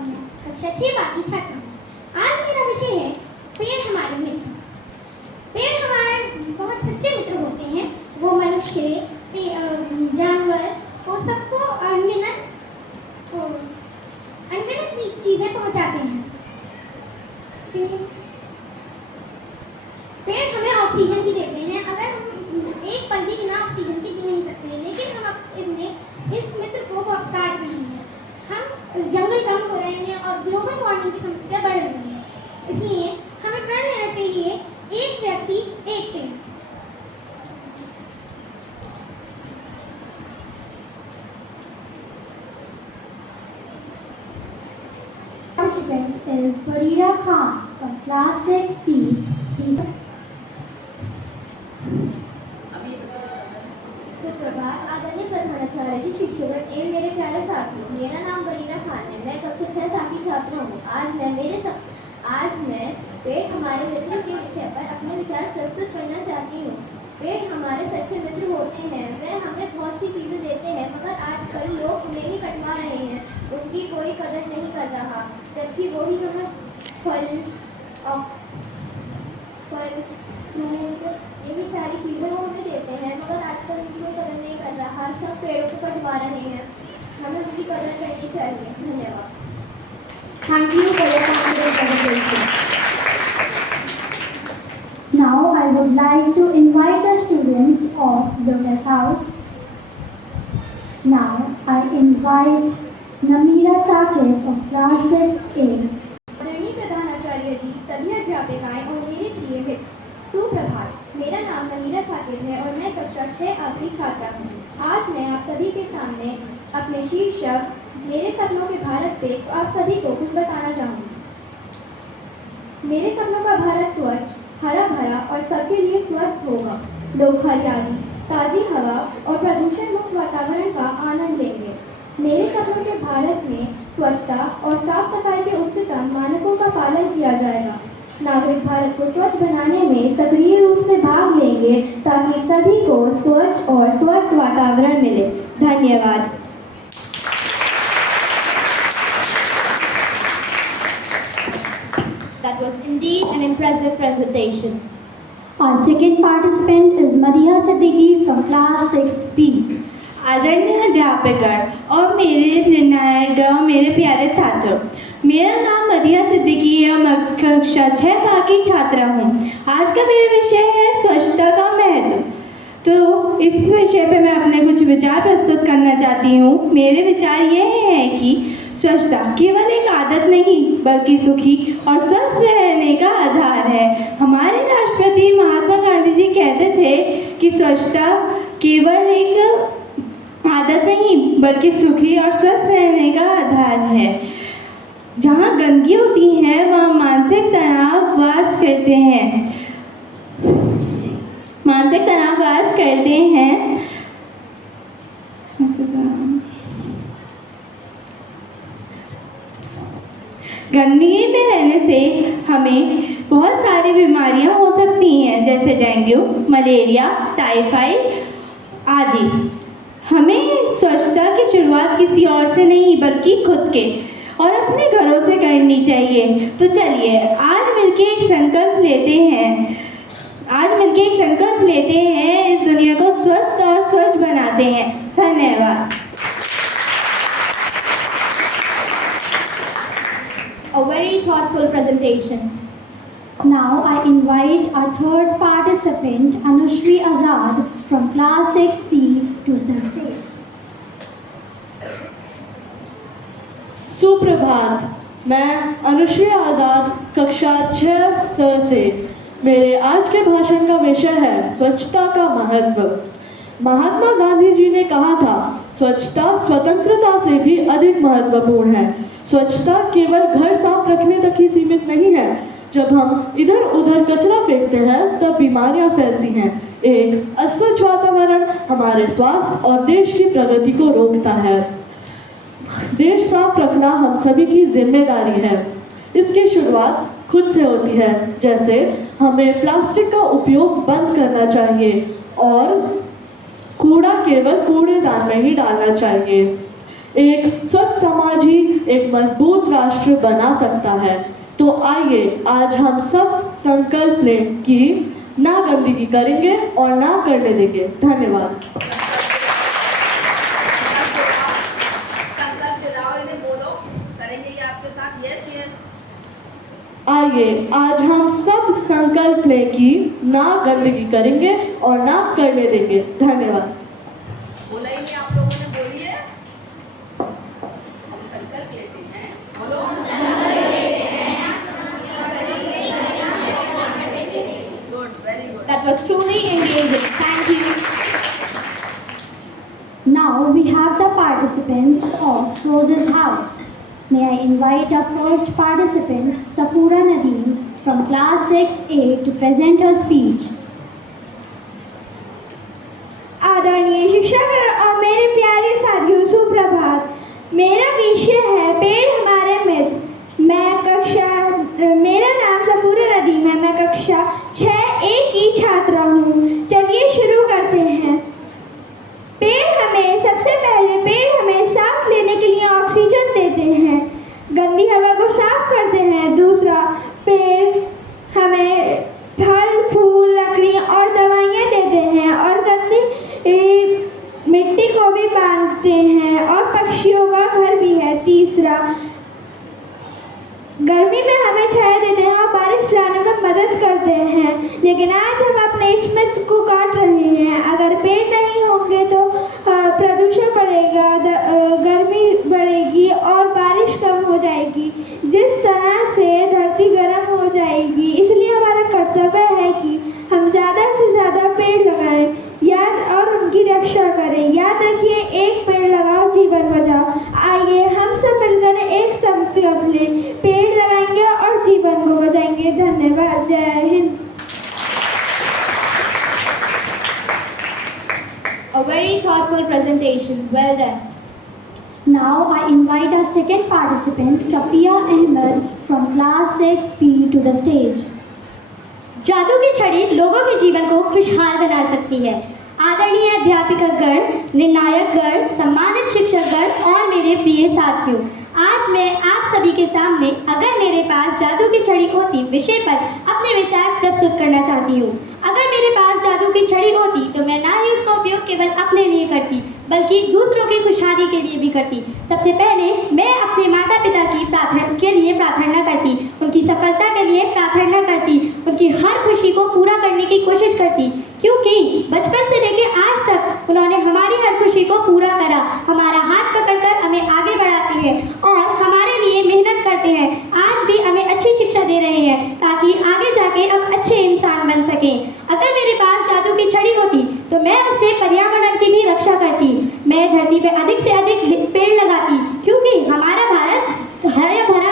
और मैं कक्षा 6 बाकी छात्र हूँ। आज मेरा विषय है पेड़ हमारे मित्र। पेड़ हमारे बहुत सच्चे मित्र होते हैं। वो मनुष्य, जानवर और सबको अनगिनत चीजें पहुंचाते हैं। पेड़ हमें ऑक्सीजन भी देते हैं। अगर हम एक पल भी बिना ऑक्सीजन के जी नहीं सकते, लेकिन हम इस मित्र को काट रहे हैं। हम जंगल कम हो रहे हैं और ग्लोबल वार्मिंग की समस्या बढ़ रही है। इसलिए हमें प्रण लेना चाहिए, एक व्यक्ति एक पेड़। Participant is Farida Khan from class 6C. सुप्रभात आदरणीय प्रधानाचार्य जी, शिक्षक एवं मेरे प्यारे साथी। मेरा नाम फरीदा खान है। मैं कक्षा 6 साथी छात्र हूँ। आज मैं पेड़ हमारे मित्र के विषय पर अपने विचार प्रस्तुत करना चाहती हूँ। पेड़ हमारे सच्चे मित्र होते हैं। वे हमें बहुत सी चीजें देते हैं, मगर आजकल लोग उन्हें ही कटवा रहे हैं। उनकी कोई कदर नहीं कर रहा, जबकि वो ही हमें फल, फ्रूट, यही सारी चीजें वो हमें देते हैं, मगर आजकल उनकी कोई कदर नहीं कर रहा। सब पेड़ों को कटवा रहे हैं। हमें उनकी कदर करनी चाहिए। धन्यवाद। Thank you for your confident presentation. Now I would like to invite the students of Lotus House. Now I invite Namira Saqib of class 6A. आदरणीय प्रधानाचार्य जी, सभी अध्यापिकाएं और मेरे प्रिय मित्र, सुप्रभात। मेरा नाम नमीरा साकिब है और मैं कक्षा 6 आखिरी छात्रा हूँ। आज मैं आप सभी के सामने अपने शीर्षक मेरे सपनों के भारत से आप सभी को कुछ बताना चाहूँगी। मेरे सपनों का भारत स्वच्छ, हरा भरा और सबके लिए स्वस्थ होगा। लोग हरियाली, ताज़ी हवा और प्रदूषण मुक्त वातावरण का आनंद लेंगे। मेरे सपनों के भारत में स्वच्छता और साफ सफाई के उच्चतम मानकों का पालन किया जाएगा। नागरिक भारत को स्वच्छ बनाने में सक्रिय रूप से भाग लेंगे ताकि सभी को स्वच्छ और स्वस्थ वातावरण मिले। धन्यवाद। That was indeed an impressive presentation. Our second participant is Madiha Siddiqui from class 6B. आदरणीय अध्यापकगण और मेरे निर्णायक और मेरे प्यारे छात्रों, मेरा नाम मदिहा सिद्दीकी है और मैं कक्षा 6 बाकी छात्रा हूँ। आज का मेरा विषय है स्वच्छता का महत्व। तो इस विषय पे मैं अपने कुछ विचार प्रस्तुत करना चाहती हूँ। मेरे विचार यह हैं कि स्वच्छता केवल एक आदत नहीं बल्कि सुखी और स्वस्थ रहने का आधार है। हमारे राष्ट्रपति महात्मा गांधी जी कहते थे कि स्वच्छता केवल एक आदत नहीं बल्कि सुखी और स्वस्थ रहने का आधार है। जहाँ गंदगी होती है वहाँ मानसिक तनाव वास करते हैं। गंदगी में रहने से हमें बहुत सारी बीमारियां हो सकती हैं, जैसे डेंगू, मलेरिया, टाइफाइड आदि। हमें स्वच्छता की शुरुआत किसी और से नहीं बल्कि खुद के और अपने घरों से करनी चाहिए। तो चलिए आज मिलके एक संकल्प लेते हैं, इस दुनिया को स्वस्थ और स्वच्छ बनाते हैं। धन्यवाद। A very thoughtful presentation. Now I invite our third participant, Anushri Azad from class 6C to the stage. सुप्रभात, मैं अनुश्री आज़ाद कक्षा 6 से। मेरे आज के भाषण का विषय है स्वच्छता का महत्व। महात्मा गांधी जी ने कहा था, स्वच्छता स्वतंत्रता से भी अधिक महत्वपूर्ण है। स्वच्छता केवल घर साफ रखने तक ही सीमित नहीं है। जब हम इधर उधर कचरा फेंकते हैं तब बीमारियां फैलती हैं। एक अस्वच्छ वातावरण हमारे स्वास्थ्य और देश की प्रगति को रोकता है। देश साफ रखना हम सभी की जिम्मेदारी है। इसकी शुरुआत खुद से होती है, जैसे हमें प्लास्टिक का उपयोग बंद करना चाहिए और कूड़ा केवल कूड़ेदान में ही डालना चाहिए। एक स्वच्छ समाज ही एक मजबूत राष्ट्र बना सकता है। तो आइए आज हम सब संकल्प लें कि ना गंदगी करेंगे और ना करने देंगे। धन्यवाद। संकल्प दिलाओ, इन्हें बोलो, करेंगे ये आपके साथ। Yes yes. आइए आज हम सब संकल्प लें कि ना गंदगी करेंगे और ना करने देंगे। धन्यवाद। बोला ही नहीं आप लोगों ने, बोलिए। हम संकल्प लेते हैं, बोलो। Good, very good. That was truly engaging. Thank you. Now we have the participants of Rose's House. May I invite our first participant, Safura Nadeem, from class 6A to present her speech. आदरणीय शिक्षक और मेरे प्यारे साथियों, सुप्रभात। मेरा विषय है पेड़ हमारे मित्र। मेरा नाम सफूरा नदीम है। मैं कक्षा 6A की छात्रा हूँ। चलिए शुरू करते हैं। पेड़ हमें सांस लेने के लिए ऑक्सीजन देते हैं, गंदी हवा को साफ करते हैं। दूसरा, पेड़ हमें फल, फूल, लकड़ी और दवाइयाँ देते हैं और गंदी मिट्टी को भी बांधते हैं और पक्षियों का घर भी है। तीसरा, गर्मी में हमें छाया देते हैं और बारिश लाने में मदद करते हैं। लेकिन आज हम अपने इस मित्र को काट रहे हैं। अगर पेड़ नहीं होंगे तो प्रदूषण बढ़ेगा, गर्मी बढ़ेगी और बारिश कम हो जाएगी। जिस तरह से धरती गर्म हो जाएगी, इसलिए हमारा कर्तव्य है कि हम ज़्यादा से ज़्यादा पेड़ लगाएं और उनकी रक्षा करें। याद रखिए, एक पेड़ लगाओ, जीवन बचाओ। आइए हम सब मिलकर एक संकल्प लें, पेड़ लगाएंगे और जीवन को बचाएंगे। धन्यवाद। जय Hind. A very thoughtful presentation. Well done. Now I invite our second participant, Safiya Ahmed, from class 6B to the stage. जादू की छड़ी लोगों के जीवन को खुशहाल बना सकती है। आदरणीय अध्यापकगण, निर्णायकगण, सम्मानित शिक्षकगण और मेरे प्रिय साथियों, आज मैं आप सभी के सामने अगर मेरे पास जादू की छड़ी होती विषय पर अपने विचार प्रस्तुत करना चाहती हूँ। अगर मेरे पास जादू की छड़ी होती तो मैं ना ही उसका उपयोग केवल अपने लिए करती बल्कि दूसरों की खुशहाली के लिए भी करती। सबसे पहले मैं अपने माता पिता की प्रार्थना करती, उनकी सफलता के लिए प्रार्थना करती, उनकी हर खुशी को पूरा करने की कोशिश करती, क्योंकि बचपन से लेकर आज तक उन्होंने हमारी हर खुशी को पूरा करा, हमारा हाथ पकड़कर हमें आगे बढ़ाते हैं और हमारे लिए मेहनत करते हैं। आज भी हमें अच्छी शिक्षा दे रहे हैं ताकि आगे जाके हम अच्छे इंसान बन सकें। अगर मेरे पास जादू की छड़ी होती तो मैं उससे पर्यावरण की भी रक्षा करती। मैं धरती पे अधिक से अधिक पेड़ लगाती, क्योंकि हमारा भारत हरा भरा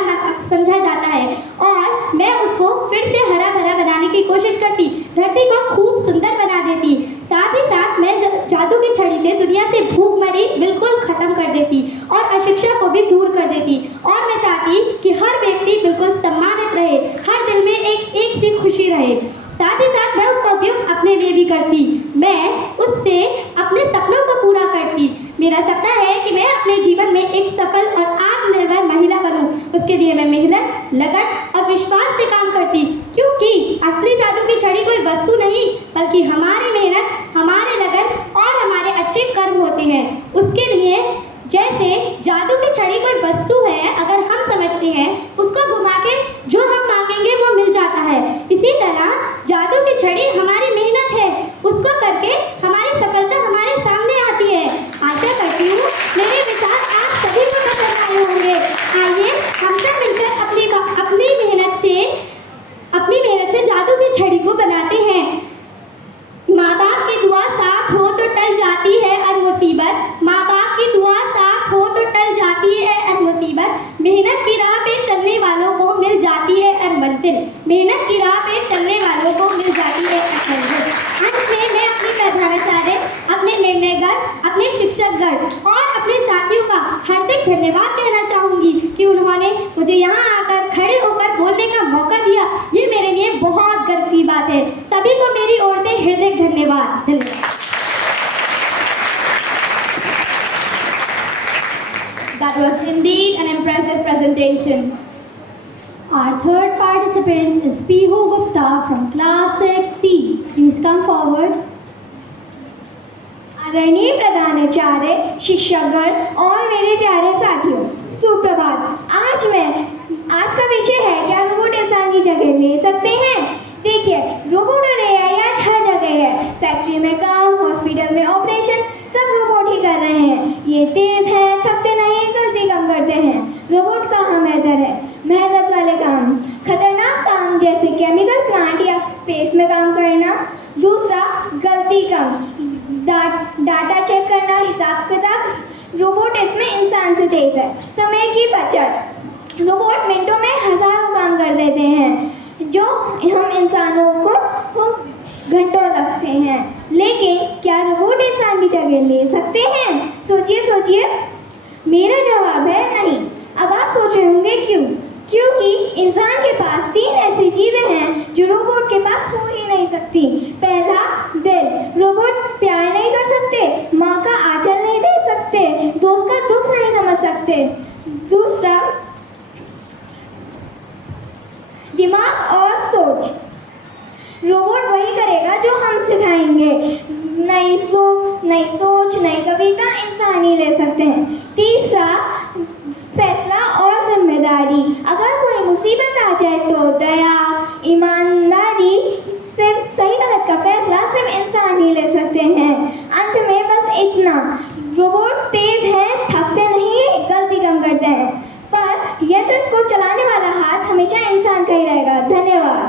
समझा जाता है और मैं उसको फिर से हरा भरा बनाने की कोशिश करती, धरती को खूब सुंदर बना देती। साथ ही साथ मैं जादू की छड़ी से दुनिया से भूखमरी बिल्कुल खत्म कर देती और अशिक्षा को भी दूर कर देती। और मैं चाहती कि हर व्यक्ति बिल्कुल सम्मानित रहे, हर दिल में एक सी खुशी रहे। साथ ही साथ मैं उसका उपयोग अपने लिए भी करती, मैं उससे अपने सपनों को पूरा करती। मेरा सपना है कि मैं अपने जीवन में एक सफल और आत्मनिर्भर महिला बनूं। उसके लिए मैं मेहनत, लगन और विश्वास से काम करती, क्योंकि असली जादू की छड़ी कोई वस्तु नहीं बल्कि हमारी मेहनत, हमारे लगन और हमारे अच्छे कर्म होते हैं। उसके लिए जैसे जादू की छड़ी कोई वस्तु है, अगर हम समझते हैं उसको घुमा के जो हम मांगेंगे वो मिल जाता है, इसी तरह जादू की छड़ी हमारी मेहनत है, उसको करके हमारी सफलता हमारे सामने आती है। आशा करती हूँ मेरे विचार आप सभी को पसंद आए होंगे। आइए हम सब मिलकर अपनी मेहनत से जादू की छड़ी को बनाते हैं। माँ बाप की दुआ साथ हो तो टल जाती है हर मुसीबत, माँ बाप की दुआ साथ हो तो टल जाती है हर मुसीबत, मेहनत की राह पे चलने वालों को मिल जाती है हर मंजिल, मेहनत की राह पे चलने वालों को मिल जाती है हर मंजिल। अंत में मैं अपनी प्रधानाचार्य, अपने निर्णयगण, अपने शिक्षकगण और अपने साथियों का हार्दिक धन्यवाद कहना चाहूँगी कि उन्होंने मुझे यहाँ आकर खड़े होकर बोलने का मौका दिया। ये मेरे लिए बहुत गर्व की बात है। सभी को मेरी ओर से हृदय धन्यवाद। That was indeed an impressive presentation. Our third participant is Pihu Gupta from class 6C. Please come forward. आदरणीय प्रधानाचार्य, शिक्षकगण और मेरे प्यारे साथियों, सुप्रभात। आज का विषय है, क्या रोबोट इंसान की जगह ले सकते हैं? देखिए, रोबोट और एआई आज हर जगह है। फैक्ट्री में काम, हॉस्पिटल में ऑपरेशन, सब रोबोट ही कर रहे हैं। ये तेज हैं, थकते नहीं, गलती कम करते हैं। रोबोट कहाँ बेहतर है? मेहनत वाले काम, खतरनाक काम जैसे केमिकल प्लांट या स्पेस में काम करना। दूसरा, गलती कम, डाटा चेक करना, हिसाब किताब। रोबोट इसमें इंसान से तेज है। समय की बचत, रोबोट मिनटों में हजारों काम कर देते हैं जो हम इंसानों को घंटों लगते हैं। लेकिन क्या रोबोट इंसान की जगह ले सकते हैं? सोचिए। मेरा जवाब है नहीं। अब आप सोच रहे होंगे क्यों? क्योंकि इंसान के पास 3 ऐसी चीजें हैं जो रोबोट के पास हो ही नहीं सकती। पहला, दिल। रोबोट प्यार नहीं कर सकते, माँ का आंचल नहीं दे सकते, दोस्त का दुख नहीं समझ सकते। दूसरा, दिमाग और सोच। रोबोट वही करेगा जो हम सिखाएंगे। नई सोच, नई कविता इंसान ही ले सकते हैं। तीसरा, फैसला और जिम्मेदारी। अगर कोई मुसीबत आ जाए तो दया, ईमानदारी, सिर्फ सही गलत का फैसला सिर्फ इंसान ही ले सकते हैं। अंत में बस इतना, रोबोट तेज हैं, थकते नहीं, गलती कम करते हैं, पर यंत्र को चलाने वाला हाथ हमेशा इंसान का ही रहेगा। धन्यवाद।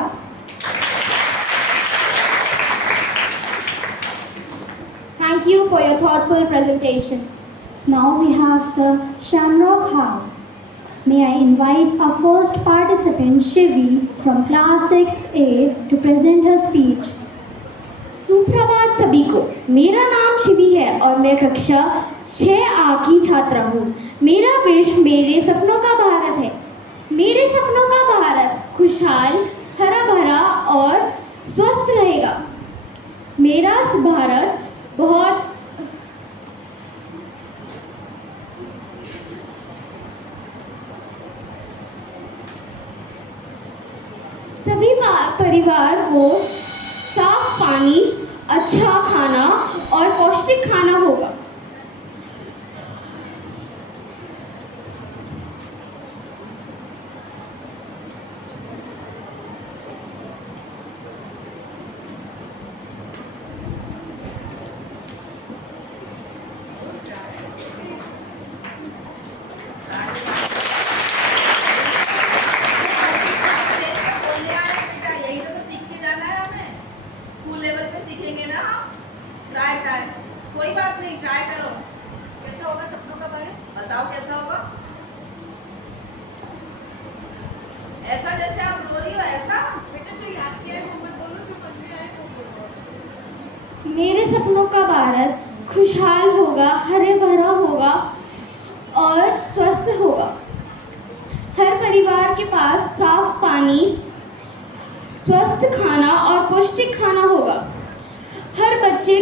Thank you for your thoughtful presentation. Now we have the Shamrock House. May I invite our first participant, Shivi, from class 6A to present her speech. सुप्रभात सभी को। मेरा नाम शिवी है और मैं कक्षा 6A की छात्रा हूँ। मेरा विषय मेरे सपनों का भारत है। मेरे सपनों का भारत खुशहाल, हरा भरा और स्वस्थ रहेगा। मेरा भारत बहुत सभी परिवार को साफ पानी, अच्छा खाना और पौष्टिक खाना होगा। कोई बात नहीं, ट्राई करो। कैसा होगा सपनों का बारे? बताओ कैसा होगा? ऐसा जैसे आप रो रही हो ऐसा? बेटा जो याद किया है वो मत बोलो, जो मन में आए वो बोलो। मेरे सपनों का भारत खुशहाल होगा, हरे भरा होगा और स्वस्थ होगा। हर परिवार के पास साफ पानी, स्वस्थ खाना और पौष्टिक खाना होगा। हर बच्चे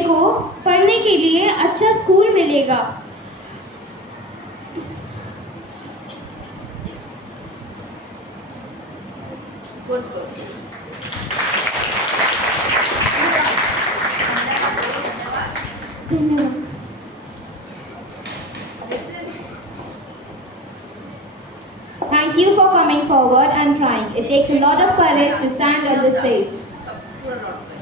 को पढ़ने के लिए अच्छा स्कूल मिलेगा। गुड। धन्यवाद। Thank you for coming forward and trying. It takes a lot of courage to stand on the stage.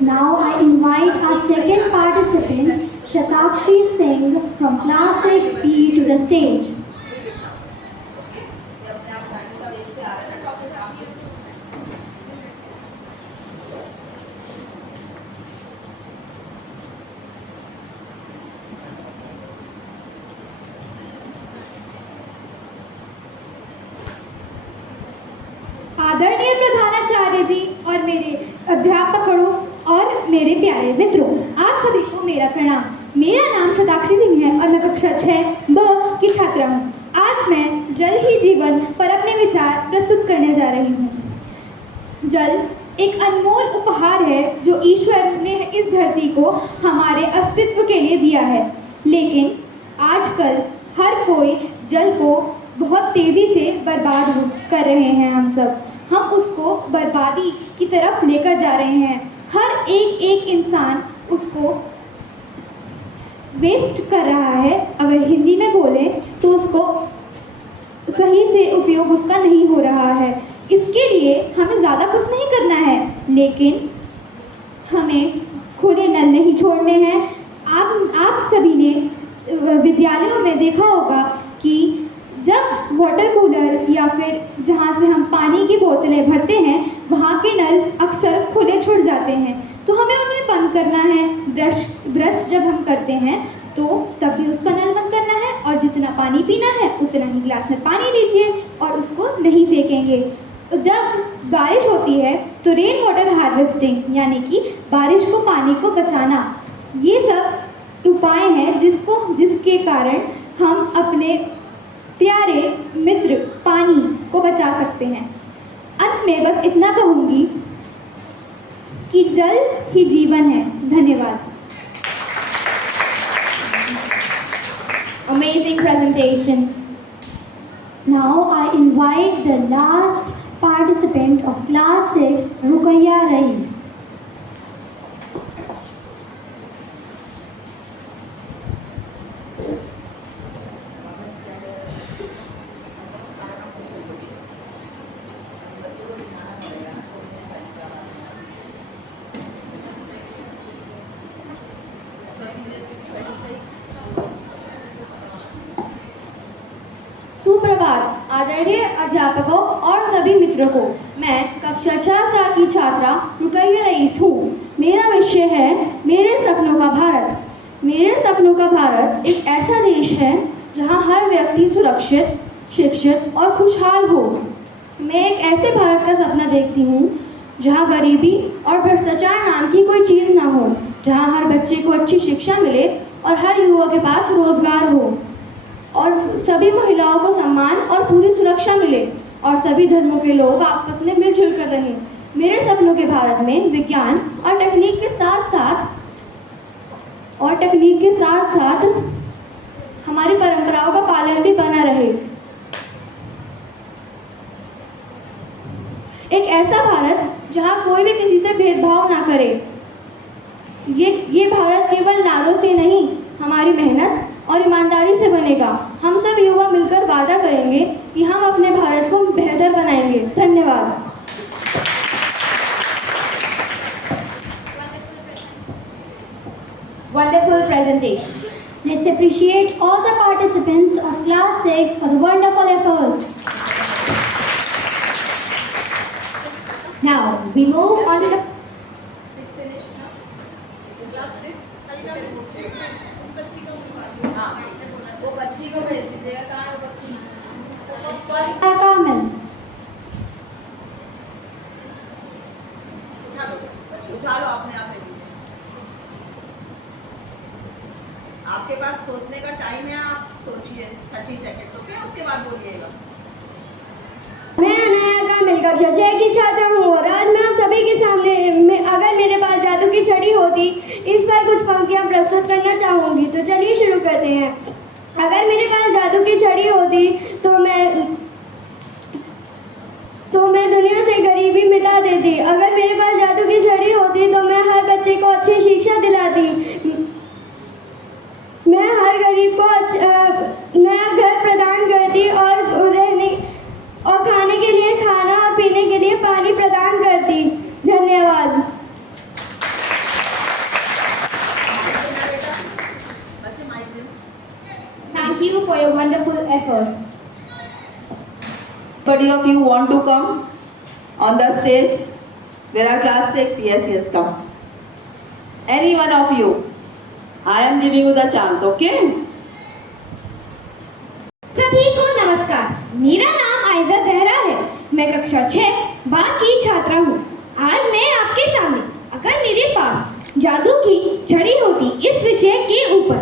Now I invite our second participant, Shatakshi Singh from class 6B to the stage. आदरणीय प्रधानाचार्य जी और मेरे अध्यापकों और मेरे प्यारे मित्रों, आप सभी को मेरा प्रणाम। मेरा नाम शताक्षी सिंह है और मैं कक्षा 6B की छात्रा हूँ। आज मैं जल ही जीवन पर अपने विचार प्रस्तुत करने जा रही हूँ। जल एक अनमोल उपहार है जो ईश्वर ने इस धरती को हमारे अस्तित्व के लिए दिया है। लेकिन आजकल हर कोई जल को बहुत तेज़ी से बर्बाद कर रहे हैं। हम उसको बर्बादी की तरफ लेकर जा रहे हैं। हर एक इंसान उसको वेस्ट कर रहा है। अगर हिंदी में बोले तो उसको सही से उपयोग उसका नहीं हो रहा है। इसके लिए हमें ज़्यादा कुछ नहीं करना है, लेकिन हमें खुले नल नहीं छोड़ने हैं। आप सभी ने विद्यालयों में देखा होगा कि जब वाटर कूलर या फिर जहाँ से हम पानी की बोतलें भरते हैं वहाँ के नल अक्सर खुले छूट जाते हैं, तो हमें उन्हें बंद करना है। ब्रश जब हम करते हैं तो तभी उसका नल बंद करना है, और जितना पानी पीना है उतना ही गिलास में पानी लीजिए और उसको नहीं फेंकेंगे। तो जब बारिश होती है तो रेन वाटर हार्वेस्टिंग यानी कि बारिश को पानी को बचाना, ये सब उपाय हैं जिसके कारण हम अपने प्यारे मित्र पानी को बचा सकते हैं। अंत में बस इतना कहूँगी कि जल ही जीवन है। धन्यवाद। Amazing presentation. Now I invite the last participant of class 6, Ruqayya Rais. सुप्रभात आदरणीय अध्यापकों और सभी मित्रों को। मैं कक्षा 6 की छात्रा रुकैया रईस हूँ। मेरा विषय है मेरे सपनों का भारत। मेरे सपनों का भारत एक ऐसा देश है जहाँ हर व्यक्ति सुरक्षित, शिक्षित और खुशहाल हो। मैं एक ऐसे भारत का सपना देखती हूँ जहाँ गरीबी और भ्रष्टाचार नाम की कोई चीज़ ना हो, जहाँ हर बच्चे को अच्छी शिक्षा मिले और हर युवा के पास रोजगार हो, और सभी महिलाओं को सम्मान और पूरी सुरक्षा मिले, और सभी धर्मों के लोग आपस में मिलजुल कर रहें। मेरे सपनों के भारत में विज्ञान और तकनीक के साथ साथ हमारी परंपराओं का पालन भी बना रहे। एक ऐसा भारत जहां कोई भी किसी से भेदभाव ना करे। ये भारत केवल नारों से नहीं, हमारी मेहनत और ईमानदारी से बनेगा। हम सब युवा मिलकर वादा करेंगे कि हम अपने भारत को बेहतर बनाएंगे। धन्यवाद। Wonderful presentation. Let's appreciate all the participants of class 6 for the wonderful efforts. Now we move on to the Six finish now. Class 6 हाँ, वो बच्ची को भेज दीजिएगा। कहाँ है बच्ची? Carmen. उठा लो अपने आप। आपके पास सोचने का टाइम है, आप सोचिए 30 सेकेंड्स, ओके? उसके बाद बोलिएगा। मैं अनाया कामिल कक्षा 6 की छात्रा हूँ और आज मैं आप सभी के सामने अगर मेरे पास जादू की छड़ी होती इस पर कुछ पंक्तियाँ प्रस्तुत करना चाहूँगी। तो चलिए शुरू करते हैं। अगर मेरे पास जादू की छड़ी होती तो मैं दुनिया से गरीबी मिटा देती। अगर मेरे पास जादू की छड़ी होती तो मैं हर बच्चे को अच्छी शिक्षा दिलाती। मैं हर गरीब को नया घर प्रदान करती और रहने और खाने के लिए खाना और पीने के लिए पानी प्रदान करती। धन्यवाद। Thank you for your wonderful effort. Anybody of you want to come on the stage? There are class 6. Yes, come. Any one of you. I am giving you the chance, okay? सभी को नमस्कार। मेरा नाम आयजा जहरा है। मैं कक्षा 6 बा की छात्रा हूँ। आज मैं आपके सामने अगर मेरे पास जादू की छड़ी होती इस विषय के ऊपर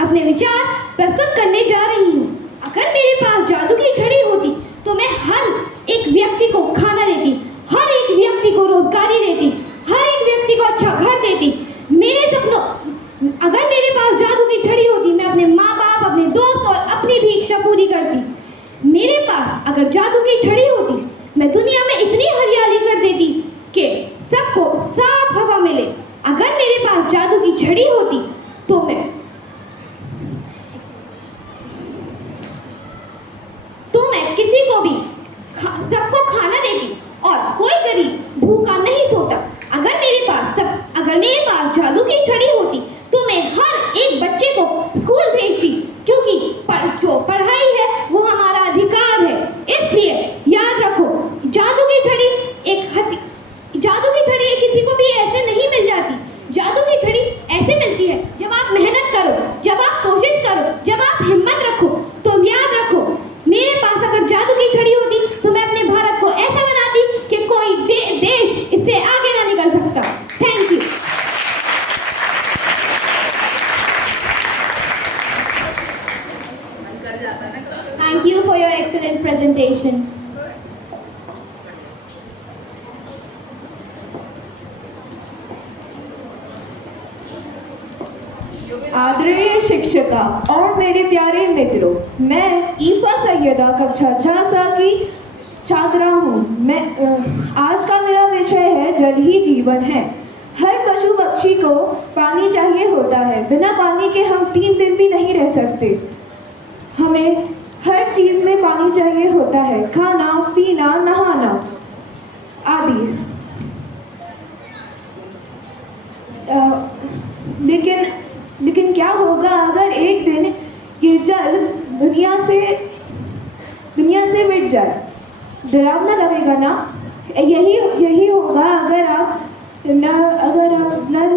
अपने विचार प्रस्तुत करने जा रही हूँ। अगर मेरे पास जादू की छड़ी होती तो मैं हर एक व्यक्ति को खाना देती, एक व्यक्ति को रोजगारी देती, हर एक व्यक्ति को अच्छा घर देती। मेरे सपनों, अगर मेरे पास जादू की छड़ी होती, मैं अपने माँ बाप, अपने दोस्त और अपनी भी इच्छा पूरी करती। मेरे पास अगर जादू की छड़ी होती, मैं दुनिया में इतनी हरियाली कर देती कि सबको साफ हवा मिले। अगर मेरे पास जादू की छड़ी होती तो मैं किसी को भी सबको खाना देती और कोई गरीब भूखा नहीं सोता। अगर मेरे पास जादू की छड़ी होती तो मैं हर एक बच्चे को स्कूल भेजती, क्योंकि जो पढ़ाई है वो हमारा अधिकार है। इसलिए याद रखो, जादू की छड़ी किसी को भी ऐसे नहीं मिल जाती। जादू की छड़ी ऐसे मिलती है जब आप मेहनत करो, जब आप कोशिश करो, जब आप हिम्मत रखो। तो याद रखो, मेरे पास अगर जादू की छड़ी होती तो मैं अपने भारत को ऐसा बनाती कि कोई देश इससे आगे ना निकल सकता। Thank you. Thank you for your excellent presentation. आदरणीय शिक्षिका और मेरे प्यारे मित्रों, मैं ईफा सैयदा कक्षा 6 की छात्रा हूँ। आज का मेरा विषय है जल ही जीवन है। हर पशु पक्षी को पानी चाहिए होता है। बिना पानी के हम 3 दिन भी नहीं रह सकते। हमें हर चीज में पानी चाहिए होता है, खाना, पीना, नहाना आदि। लेकिन क्या होगा अगर एक दिन ये जल दुनिया से मिट जाए? डरावना लगेगा ना? यही होगा अगर आप नल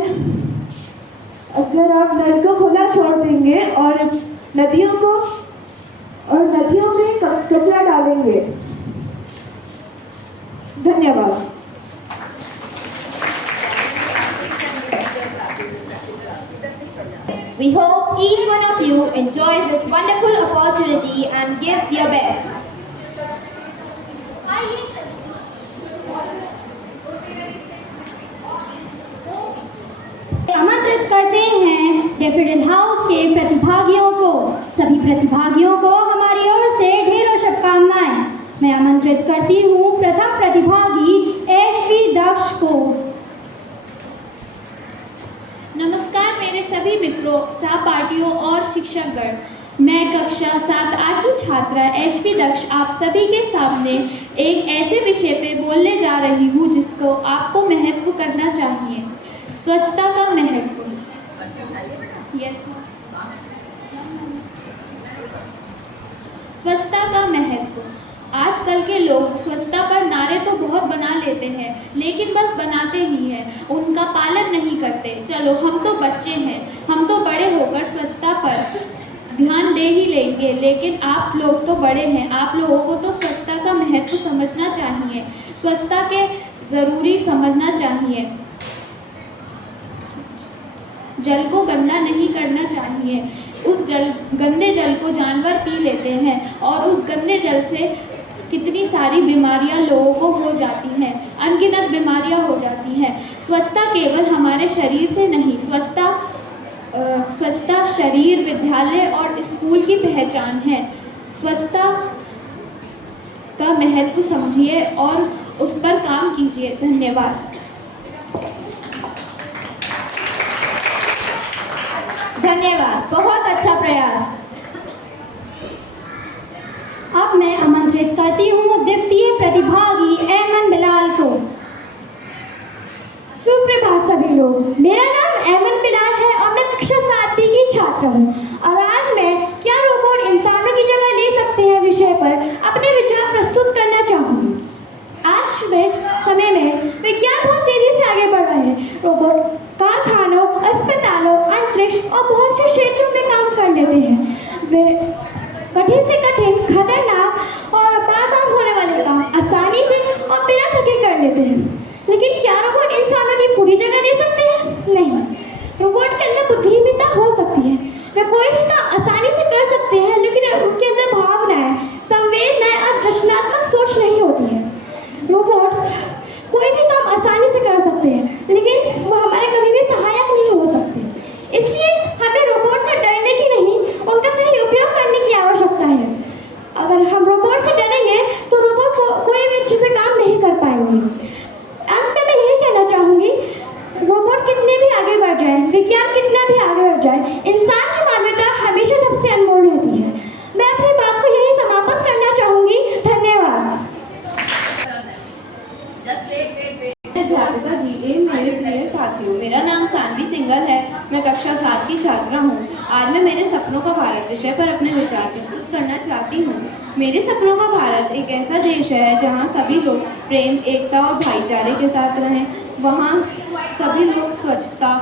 को खुला छोड़ देंगे और नदियों में कचरा डालेंगे। धन्यवाद। We hope each one of you enjoys this wonderful opportunity and gives your best. आमंत्रित करते हैं डैफोडिल हाउस के प्रतिभागियों को। सभी प्रतिभागियों को हमारी ओर से ढेरों शुभकामनाएं। मैं आमंत्रित करती हूँ प्रथम प्रतिभागी एशवी दक्ष को। नमस्कार मेरे सभी मित्रों, सहपाठियों और शिक्षकगण। मैं कक्षा 7-8 की छात्रा एशवी दक्ष आप सभी के सामने एक ऐसे विषय पे बोलने जा रही हूँ जिसको आपको महत्व करना चाहिए, स्वच्छता का महत्व। स्वच्छता का महत्व। आजकल के लोग स्वच्छता पर नारे तो बहुत बना लेते हैं, लेकिन बस बनाते ही हैं, उनका पालन नहीं करते। चलो, हम तो बच्चे हैं, हम तो बड़े होकर स्वच्छता पर ध्यान दे ही लेंगे, लेकिन आप लोग तो बड़े हैं, आप लोगों को तो स्वच्छता का महत्व समझना चाहिए, स्वच्छता के ज़रूरी समझना चाहिए। जल को गंदा नहीं करना चाहिए। उस गंदे जल को जानवर पी लेते हैं और उस गंदे जल से कितनी सारी बीमारियां लोगों को हो जाती हैं, अनगिनत बीमारियां हो जाती हैं। स्वच्छता केवल हमारे शरीर से नहीं, स्वच्छता शरीर, विद्यालय और स्कूल की पहचान है। स्वच्छता का महत्व समझिए और उस पर काम कीजिए। धन्यवाद। धन्यवाद, बहुत अच्छा प्रयास। अब मैं आमंत्रित करती हूँ द्वितीय प्रतिभागी एमन बिलाल को। सुप्रभात सभी लोग, मेरा नाम एमन बिलाल है और मैं कक्षा 7 की छात्रा हूँ। और आज मैं क्या रोबोट इंसानों की जगह ले सकते हैं विषय पर अपने विचार प्रस्तुत करना चाहूँगी। आज के समय में विज्ञान बहुत तेजी से आगे बढ़ रहे हैं। रोबोट कारखानों, अस्पतालों, अंतरिक्ष और बहुत से क्षेत्रों में काम कर लेते हैं। वे कठिन से कठिन, खतरनाक और बार बार होने वाले काम आसानी का भारत विषय पर अपने विचार प्रस्तुत करना चाहती हूँ। मेरे सपनों का भारत एक ऐसा देश है जहाँ सभी लोग प्रेम, एकता और भाईचारे के साथ रहें। वहाँ सभी लोग स्वच्छता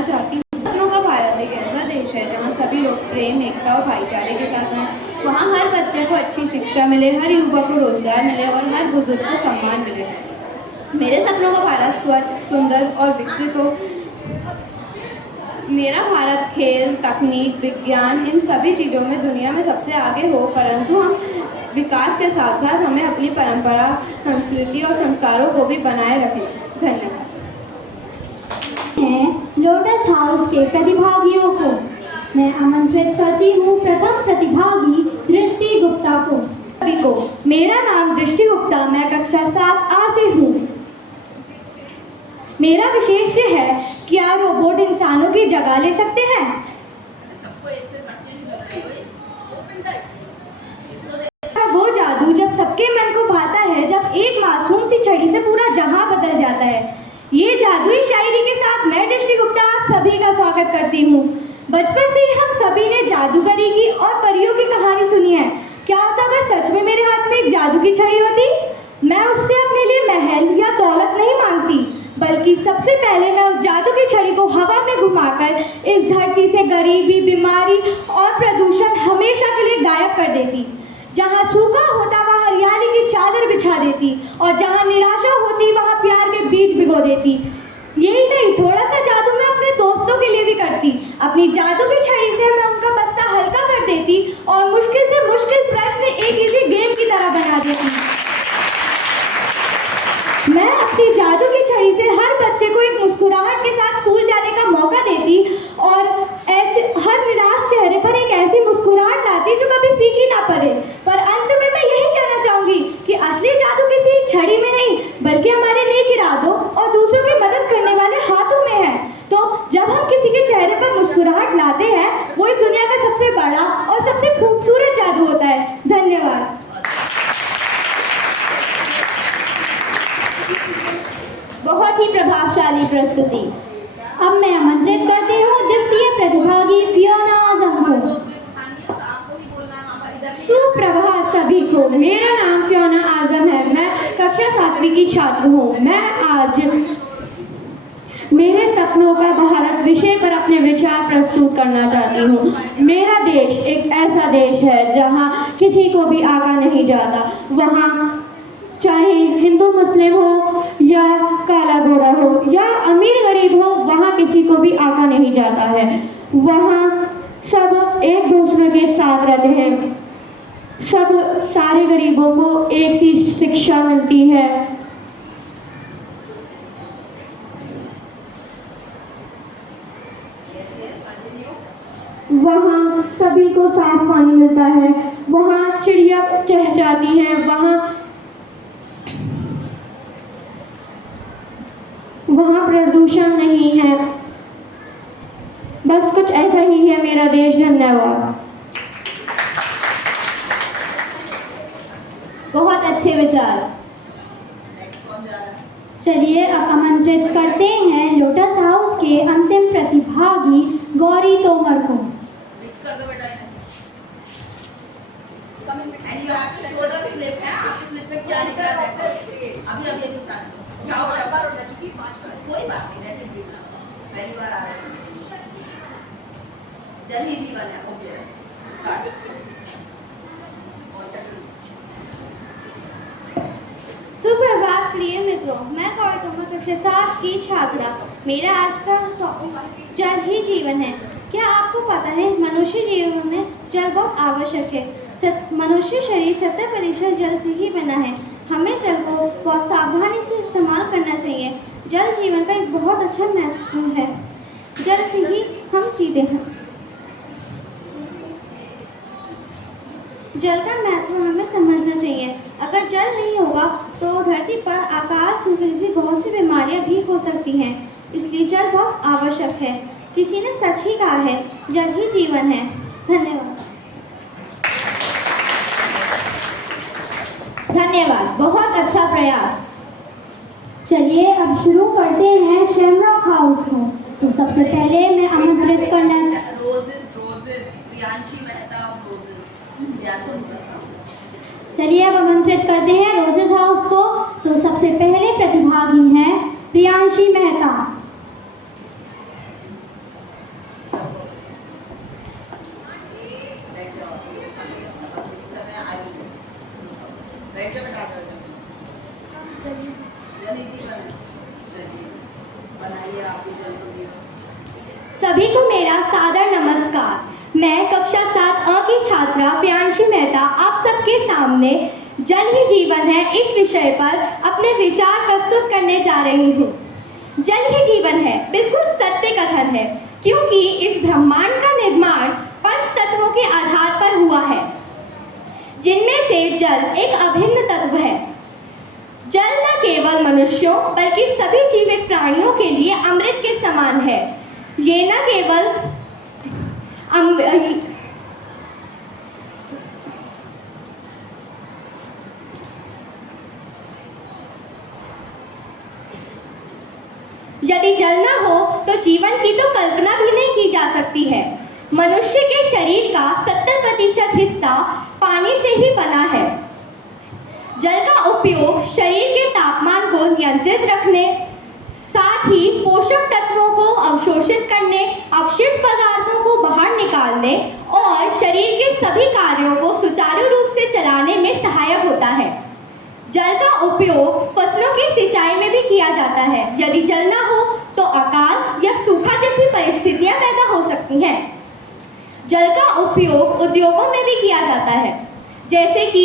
चाहती हूँ। सपनों का भारत एक ऐसा देश है जहाँ सभी लोग प्रेम, एकता और भाईचारे के साथ रहें। वहाँ हर बच्चे को अच्छी शिक्षा मिले, हर युवा को रोजगार मिले और हर बुजुर्ग को सम्मान मिले। मेरे सपनों का भारत स्वच्छ, सुंदर और विकसित हो। मेरा भारत खेल, तकनीक, विज्ञान इन सभी चीज़ों में दुनिया में सबसे आगे हो, परंतु हम विकास के साथ साथ हमें अपनी परंपरा, संस्कृति और संस्कारों को भी बनाए रखें। धन्यवाद। लोटस हाउस के प्रतिभागियों को मैं आमंत्रित करती हूँ प्रथम प्रतिभागी दृष्टि गुप्ता को। सभी को मेरा नाम दृष्टि गुप्ता, मैं कक्षा 7A से हूँ। मेरा विशेष्य है, क्या रोबोट इंसानों की जगह ले सकते हैं? वो जादू जब सबके मन को भाता है, जब एक मासूम सी छड़ी से पूरा जहां बदल जाता है। ये जादुई शायरी के साथ मैं दृष्टि गुप्ता आप सभी का स्वागत करती हूँ। बचपन से हम सभी ने जादूगरी की और परियों की कहानी सुनी है। क्या होता अगर सच में मेरे हाथ में एक जादू की छड़ी होती? मैं उससे अपने लिए महल या दौलत नहीं मांगती, बल्कि सबसे पहले मैं उस जादू की छड़ी को हवा में घुमाकर इस धरती से गरीबी, बीमारी और प्रदूषण हमेशा के लिए गायब कर देती। जहाँ सूखा होता वहाँ हरियाली की चादर बिछा देती और जहाँ निराशा होती वहाँ प्यार के बीज भिगो देती। यही नहीं, थोड़ा सा जादू मैं अपने दोस्तों के लिए भी करती। अपनी जादू की छड़ी से मैं उनका बस्ता हल्का कर देती और मुश्किल से मुश्किल प्रश्न एक इजी गेम की तरह बना देती। मैं अपनी जादू की छड़ी से हर बच्चे को एक मुस्कुराहट के साथ स्कूल जाने का मौका देती और ऐसे हर निराश चेहरे पर एक ऐसी मुस्कुराहट लाती जो कभी फीकी ना पड़े। पर अंत में मैं यही कहना चाहूंगी कि असली जादू किसी छड़ी में नहीं, बल्कि हमारे नेक इरादों और दूसरों की मदद करने वाले हाथों में है। तो जब हम किसी के चेहरे पर मुस्कुराहट लाते हैं, वो इस दुनिया का सबसे बड़ा और सबसे खूबसूरत जादू होता है। धन्यवाद। बहुत ही प्रभावशाली प्रस्तुति। अब मैं आमंत्रित करती हूँ द्वितीय प्रतिभागी फियोना आजम को। सुप्रभात सभी को, मेरा नाम फियोना आजम है। मैं कक्षा 7वीं की छात्र हूँ। मैं आज मेरे सपनों का भारत विषय पर अपने विचार प्रस्तुत करना चाहती हूँ। मेरा देश एक ऐसा देश है जहाँ किसी को भी आका नहीं जाता। वहाँ चाहे हिंदू मुस्लिम हो या काला गोरा हो या अमीर गरीब हो, वहाँ किसी को भी आका नहीं जाता है। वहाँ सब एक दूसरे के साथ रहते हैं। सारे गरीबों को एक सी शिक्षा मिलती है। वहाँ सभी को साफ पानी मिलता है। वहाँ चिड़िया चहचहाती हैं। वहाँ प्रदूषण नहीं है। बस कुछ ऐसा ही है मेरा देश। धन्यवाद। बहुत अच्छे विचार। चलिए अब आमंत्रित करते हैं लोटस हाउस के अंतिम प्रतिभागी गौरी तोमर को। मिक्स कर दो बेटा इन्हें। And you have to show the slip है। आपकी स्लिप पे क्या लिखा है? अभी उतार दो। जाओ 5 बार उठा चुकी, 5 बार। कोई बात नहीं, लेट इट बी। पहली बार आ रहा है। जल ही जीवन है। Okay start. सुप्रभात प्रिय मित्रों, मैं गौरी तोमर कक्षा 7 की छात्रा। मेरा आज का जल ही जीवन है। क्या आपको पता है मनुष्य जीवन में जल बहुत आवश्यक है। मनुष्य शरीर 70% जल से ही बना है। हमें जल को बहुत सावधानी से इस्तेमाल करना चाहिए। जल जीवन का एक बहुत अच्छा महत्व है। जल से ही हम जीते हैं। जल का महत्व हमें समझना चाहिए। अगर जल नहीं होगा तो धरती पर आकाश सूखे जैसी बहुत सी बीमारियां भी हो सकती हैं। इसलिए जल बहुत आवश्यक है। किसी ने सच ही कहा है, जल ही जीवन है। धन्यवाद। धन्यवाद, बहुत अच्छा प्रयास। चलिए अब शुरू करते हैं शेमरॉक हाउस को। तो सबसे पहले मैं आमंत्रित करना roses Priyanshi Mehta of roses ध्यान दो थोड़ा सा। चलिए अब आमंत्रित करते हैं रोजेस हाउस को। तो सबसे पहले प्रतिभागी हैं प्रियांशी मेहता। सभी को मेरा सादर नमस्कार। मैं कक्षा 7 अ की छात्रा प्रियांशी मेहता आप सबके सामने जल ही जीवन है इस विषय पर अपने विचार प्रस्तुत करने जा रही हूँ। जल ही जीवन है बिल्कुल सत्य कथन है, क्योंकि इस ब्रह्मांड का निर्माण 5 तत्वों के आधार पर हुआ है, जिनमें से जल एक अभिन्न तत्व है। जल न केवल मनुष्यों बल्कि सभी जीवित प्राणियों के लिए अमृत के समान है। ये न केवल यदि जल न हो तो जीवन की तो कल्पना भी नहीं की जा सकती है। मनुष्य के शरीर का 70% हिस्सा पानी से ही बना है। जल का उपयोग शरीर के तापमान को नियंत्रित रखने, साथ ही पोषक तत्वों को अवशोषित करने, अपशिष्ट पदार्थों को बाहर निकालने और शरीर के सभी कार्यों को सुचारू रूप से चलाने में सहायक होता है। जल का उपयोग फसलों की सिंचाई में भी किया जाता है। यदि जल न हो तो अकाल या सूखा जैसी परिस्थितियां पैदा हो सकती हैं। जल का उपयोग उद्योगों में भी किया जाता है, जैसे कि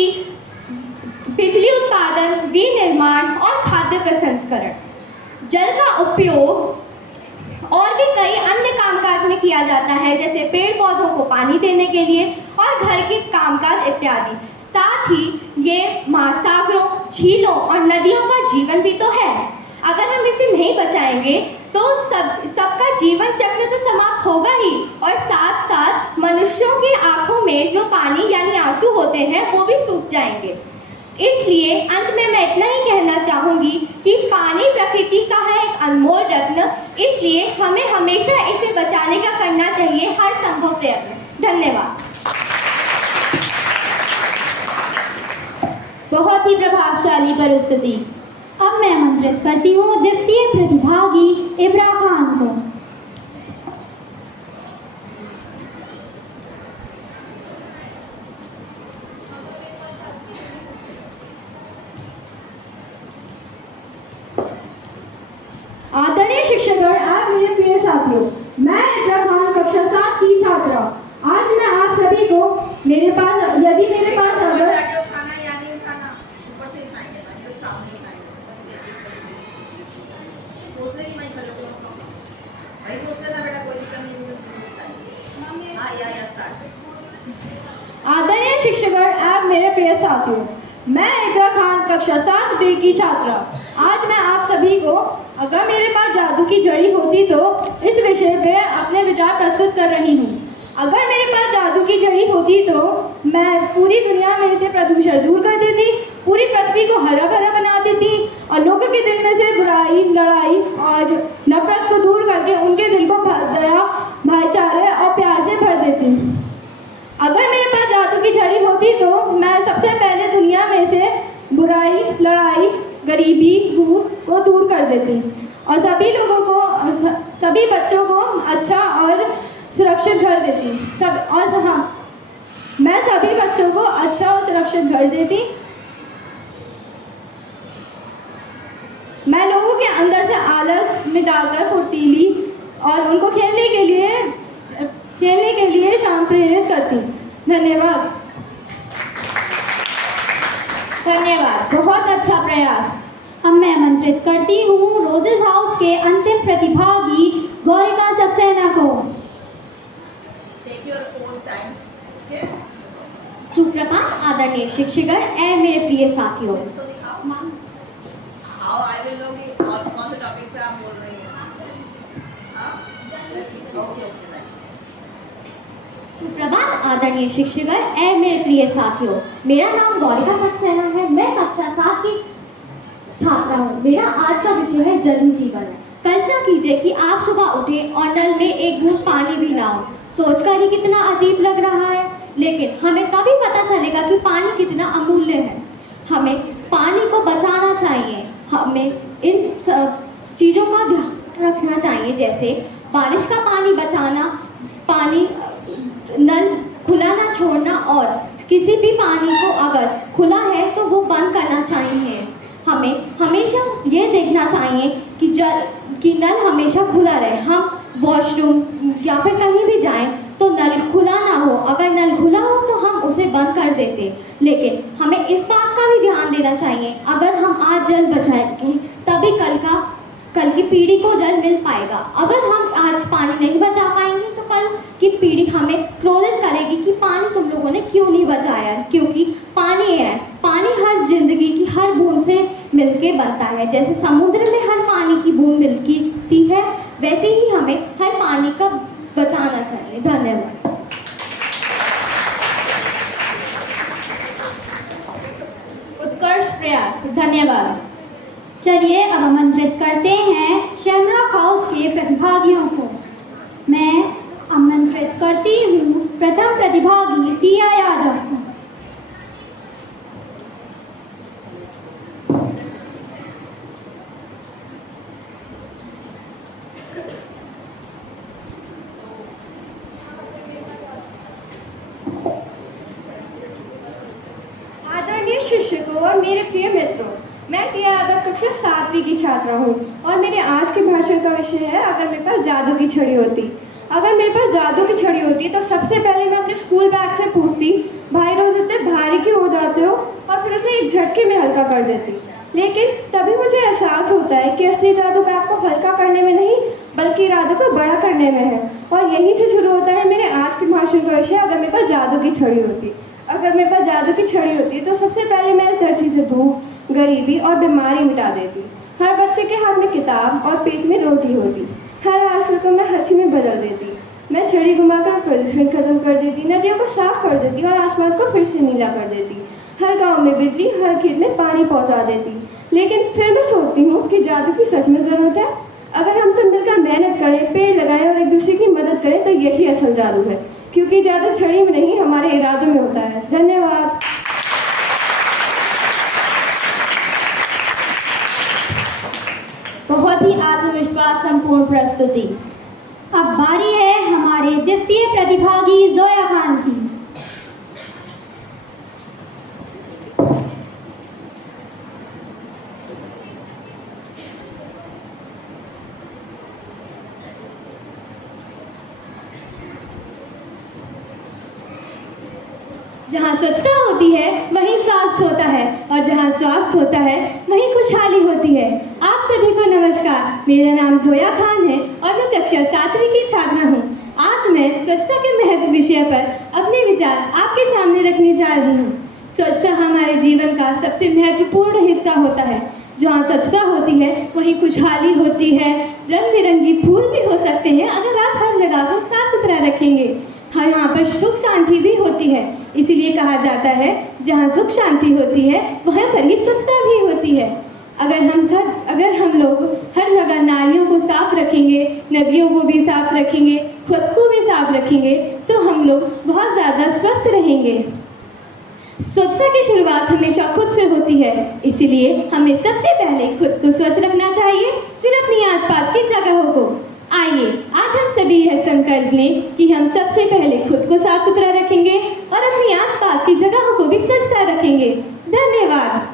बिजली उत्पादन, विनिर्माण और खाद्य प्रसंस्करण। जल का उपयोग और भी कई अन्य कामकाज में किया जाता है, जैसे पेड़ पौधों को पानी देने के लिए और घर के कामकाज इत्यादि। साथ ही ये महासागरों, झीलों और नदियों का जीवन भी तो है। अगर हम इसे नहीं बचाएंगे तो सबका जीवन चक्र तो समाप्त होगा ही, और साथ साथ मनुष्यों की आंखों में जो पानी यानी आंसू होते हैं वो भी सूख जाएंगे। इसलिए अंत में मैं इतना ही कहना चाहूँगी कि पानी प्रकृति का है एक अनमोल रत्न, इसलिए हमें हमेशा इसे बचाने का करना चाहिए हर संभव प्रयत्न। धन्यवाद। बहुत ही प्रभावशाली प्रस्तुति। अब मैं आमंत्रित करती हूँ द्वितीय प्रतिभागी इब्रा खान को। आदरणीय शिक्षकगण, आप मेरे प्रिय साथियों, मैं इब्रा खान कक्षा 7 की छात्रा। आज मैं आप सभी को मेरे पास अगर खाना या नहीं खाना ऊपर से खाएंगे ना, तो सामने खाएंगे। सोच ले कि मैं खा लूँ, भाई सोच लेना बेटा, कोई दिक्कत नहीं। हाँ या स्टार्ट। आदरणीय शिक्षकगण, आप मेरे प्रिय साथियों, मैं इब्रा खान कक्षा 7 बी की छात्रा। आज मैं आप सभी को अगर मेरे पास जादू की जड़ी होती तो इस विषय पे अपने विचार प्रस्तुत कर रही हूँ। अगर मेरे पास जादू की जड़ी होती तो मैं पूरी दुनिया में से प्रदूषण दूर कर देती, पूरी पृथ्वी को हरा भरा बना देती और लोगों के दिल में से बुराई, लड़ाई और नफरत को दूर करके उनके दिल को दया, भाईचारे और प्यार से भर देती। अगर मेरे पास जादू की जड़ी होती तो मैं सबसे पहले दुनिया में से बुराई, लड़ाई, गरीबी, भूख को दूर कर देती और सभी बच्चों को अच्छा और सुरक्षित घर देती। मैं सभी बच्चों को अच्छा और सुरक्षित घर देती। मैं लोगों के अंदर से आलस मिटाकर फुर्तीली और उनको खेलने के लिए शाम प्रेरित करती। धन्यवाद। धन्यवाद, बहुत अच्छा प्रयास। अब मैं आमंत्रित करती हूँ रोजेस हाउस के अंतिम प्रतिभागी गौरिका सक्सेना को। Take your own time. Okay? सुप्रभात आदरणीय शिक्षकगण एवं मेरे प्रिय साथियों। तो दिखाओ ma'am. How I will know कि कौन से टॉपिक पे आप बोल रही हैं? हाँ? Okay. सुप्रभात आदरणीय शिक्षकगण एवं मेरे प्रिय साथियों, मेरा नाम गौरिका सक्सेना है। मैं कक्षा 7 की छात्रा हूँ। मेरा आज का विषय है जल ही जीवन है। कल्पना कीजिए कि आप सुबह उठे और नल में एक बूंद पानी भी ना हो। सोचकर ही कितना अजीब लग रहा है, लेकिन हमें तभी पता चलेगा कि पानी कितना अमूल्य है। हमें पानी को बचाना चाहिए। हमें इन सब चीज़ों का ध्यान रखना चाहिए, जैसे बारिश का पानी बचाना, पानी नल खुला ना छोड़ना, और किसी भी पानी को अगर खुला है तो वो बंद करना चाहिए। हमें हमेशा ये देखना चाहिए कि नल हमेशा खुला रहे। हम वॉशरूम या फिर कहीं भी जाएं तो नल खुला ना हो। अगर नल खुला हो तो हम उसे बंद कर देते, लेकिन हमें इस बात का भी ध्यान देना चाहिए, अगर हम आज जल बचाएंगे तभी कल की पीढ़ी को जल मिल पाएगा। अगर हम आज पानी नहीं बचा पाएंगे तो कल की पीढ़ी हमें क्रोधित करेगी कि पानी तुम लोगों ने क्यों नहीं बचाया, क्योंकि पानी है। पानी हर जिंदगी की हर बूंद से मिलके बनता है। जैसे समुद्र में हर पानी की बूंद मिलती है, वैसे ही हमें हर पानी का बचाना चाहिए। धन्यवाद। उत्कर्ष प्रयास। धन्यवाद। चलिए अब आमंत्रित करते हैं शैमरॉक हाउस के प्रतिभागियों को। मैं आमंत्रित करती हूँ प्रथम प्रतिभागी टिया यादव को। आदरणीय शिक्षकों और मेरे प्रिय मित्रों, मैं टिया यादव कक्षा 7वीं की छात्रा हूँ और मेरे आज के भाषण का विषय है अगर मेरे पास जादू की छड़ी होती। अगर मेरे पास जादू की छड़ी होती तो सबसे पहले मैं अपने स्कूल बैग से पूछती, भाई रोज इतने भारी क्यों हो जाते हो, और फिर उसे एक झटके में हल्का कर देती। लेकिन तभी मुझे एहसास होता है कि असली जादू बैग को हल्का करने में नहीं बल्कि इरादे को बड़ा करने में है। और यहीं से शुरू होता है मेरे आज के भाषण का विषय अगर मेरे पास जादू की छड़ी होती। अगर मेरे पास जादू की छड़ी होती तो सबसे पहले मैं धरती से धूप, गरीबी और बीमारी मिटा देती। हर बच्चे के हाथ में किताब और पेट में रोटी होती। हर हादसे को मैं हंसी में बदल देती। मैं छड़ी घुमाकर प्रदूषण खत्म कर देती, नदियों को साफ कर देती और आसमान को फिर से नीला कर देती। हर गांव में बिजली, हर खेत में पानी पहुंचा देती। लेकिन फिर मैं सोचती हूँ कि जादू की सच में ज़रूरत है। अगर हम सब मिलकर मेहनत करें, पेड़ लगाएं और एक दूसरे की मदद करें तो यही असल जादू है, क्योंकि जादू छड़ी में नहीं हमारे इरादों में होता है। धन्यवाद। बहुत ही आत्मविश्वास संपूर्ण प्रस्तुति। अब बारी है हमारे द्वितीय प्रतिभागी जोया खान की। जहाँ स्वच्छता होती है वहीं स्वास्थ्य होता है, और जहाँ स्वास्थ्य होता है वहीं खुशहाली होती है। आप सभी को नमस्कार। मेरा नाम जोया खान है और मैं कक्षा 7वीं की छात्रा हूँ। आज मैं स्वच्छता के महत्व विषय पर अपने विचार आपके सामने रखने जा रही हूँ। स्वच्छता हमारे जीवन का सबसे महत्वपूर्ण हिस्सा होता है। जहाँ स्वच्छता होती है वहीं खुशहाली होती है। रंग बिरंगी फूल भी हो सकते हैं अगर आप हर जगह को साफ सुथरा रखेंगे। हाँ, यहाँ पर सुख शांति भी होती है। इसीलिए कहा जाता है जहाँ सुख शांति होती है वहाँ पर ही स्वच्छता भी होती है। अगर हम लोग हर जगह नालियों को साफ रखेंगे, नदियों को भी साफ रखेंगे, खुद को भी साफ रखेंगे तो हम लोग बहुत ज़्यादा स्वस्थ रहेंगे। स्वच्छता की शुरुआत हमेशा खुद से होती है, इसीलिए हमें सबसे पहले खुद को स्वच्छ रखना चाहिए, फिर अपनी आसपास की जगहों को। आइए आज हम सभी यह संकल्प लें कि हम सबसे पहले खुद को साफ सुथरा रखेंगे और अपनी आसपास की जगहों को भी स्वच्छता रखेंगे। धन्यवाद।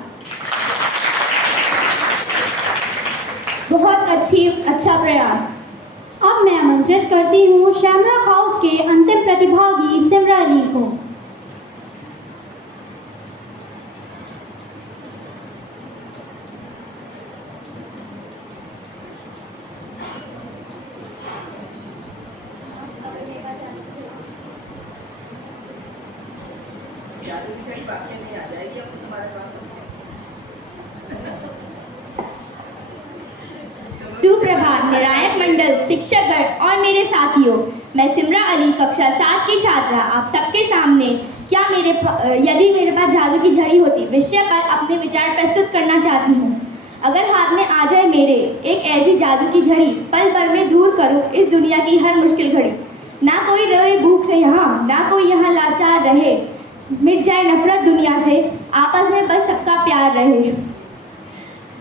बहुत अच्छा प्रयास। अब मैं आमंत्रित करती हूँ शैमरॉक हाउस के अंतिम प्रतिभागी सिमराली को। जादू की छड़ी वाकई नहीं आ जाएगी अब तुम्हारे पास। सुप्रभात नारायण मंडल, शिक्षकगण और मेरे साथियों। मैं सिमरा अली कक्षा 7 की छात्रा आप सबके सामने यदि मेरे पास जादू की झड़ी होती विषय पर अपने विचार प्रस्तुत करना चाहती हूँ। अगर हाथ में आ जाए मेरे एक ऐसी जादू की झड़ी, पल भर में दूर करूँ इस दुनिया की हर मुश्किल घड़ी। ना कोई रहे भूख से यहाँ, ना कोई यहाँ लाचार रहे, मिट जाए नफरत दुनिया से, आपस में बस सबका प्यार रहे।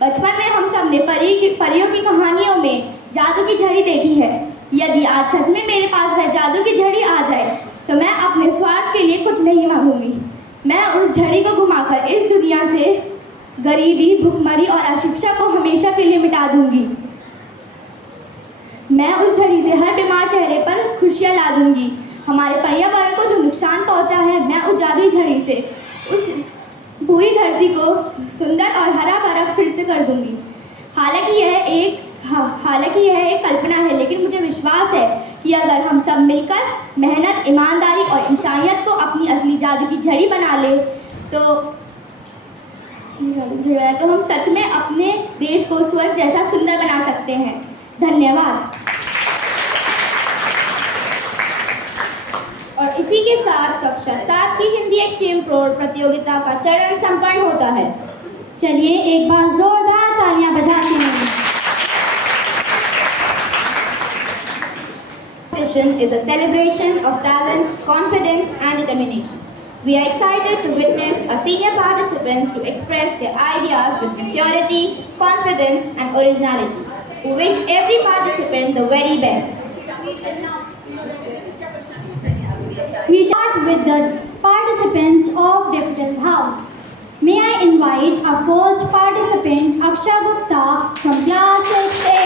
बचपन में हम सब ने परियों की कहानियों में जादू की झड़ी देखी है। यदि आज सच में मेरे पास वह जादू की झड़ी आ जाए तो मैं अपने स्वार्थ के लिए कुछ नहीं मांगूंगी। मैं उस झड़ी को घुमाकर इस दुनिया से गरीबी, भुखमरी और अशिक्षा को हमेशा के लिए मिटा दूंगी। मैं उस झड़ी से हर बीमार चेहरे पर खुशियां ला दूंगी। हमारे पर्यावरण को जो नुकसान पहुंचा है, मैं उस जादुई झड़ी से उस पूरी धरती को सुंदर और हरा भरा फिर से कर दूंगी। हालांकि यह एक कल्पना है, लेकिन मुझे विश्वास है कि अगर हम सब मिलकर मेहनत, ईमानदारी और इंसानियत को अपनी असली जादू की झड़ी बना ले तो हम सच में अपने देश को स्वर्ग जैसा सुंदर बना सकते हैं। धन्यवाद। और इसी के साथ कक्षा 7 की हिंदी एक्सट्रीम प्रो प्रतियोगिता का चरण संपन्न होता है। चलिए एक बार जोरदार तालियां बजाते हैं। Is a celebration of talent, confidence and determination. We are excited to witness our senior participants to express their ideas with maturity, confidence and originality. We wish every participant the very best. We start with the participants of Daffodil House. May I invite our first participant, Aksha Gupta from class 6A.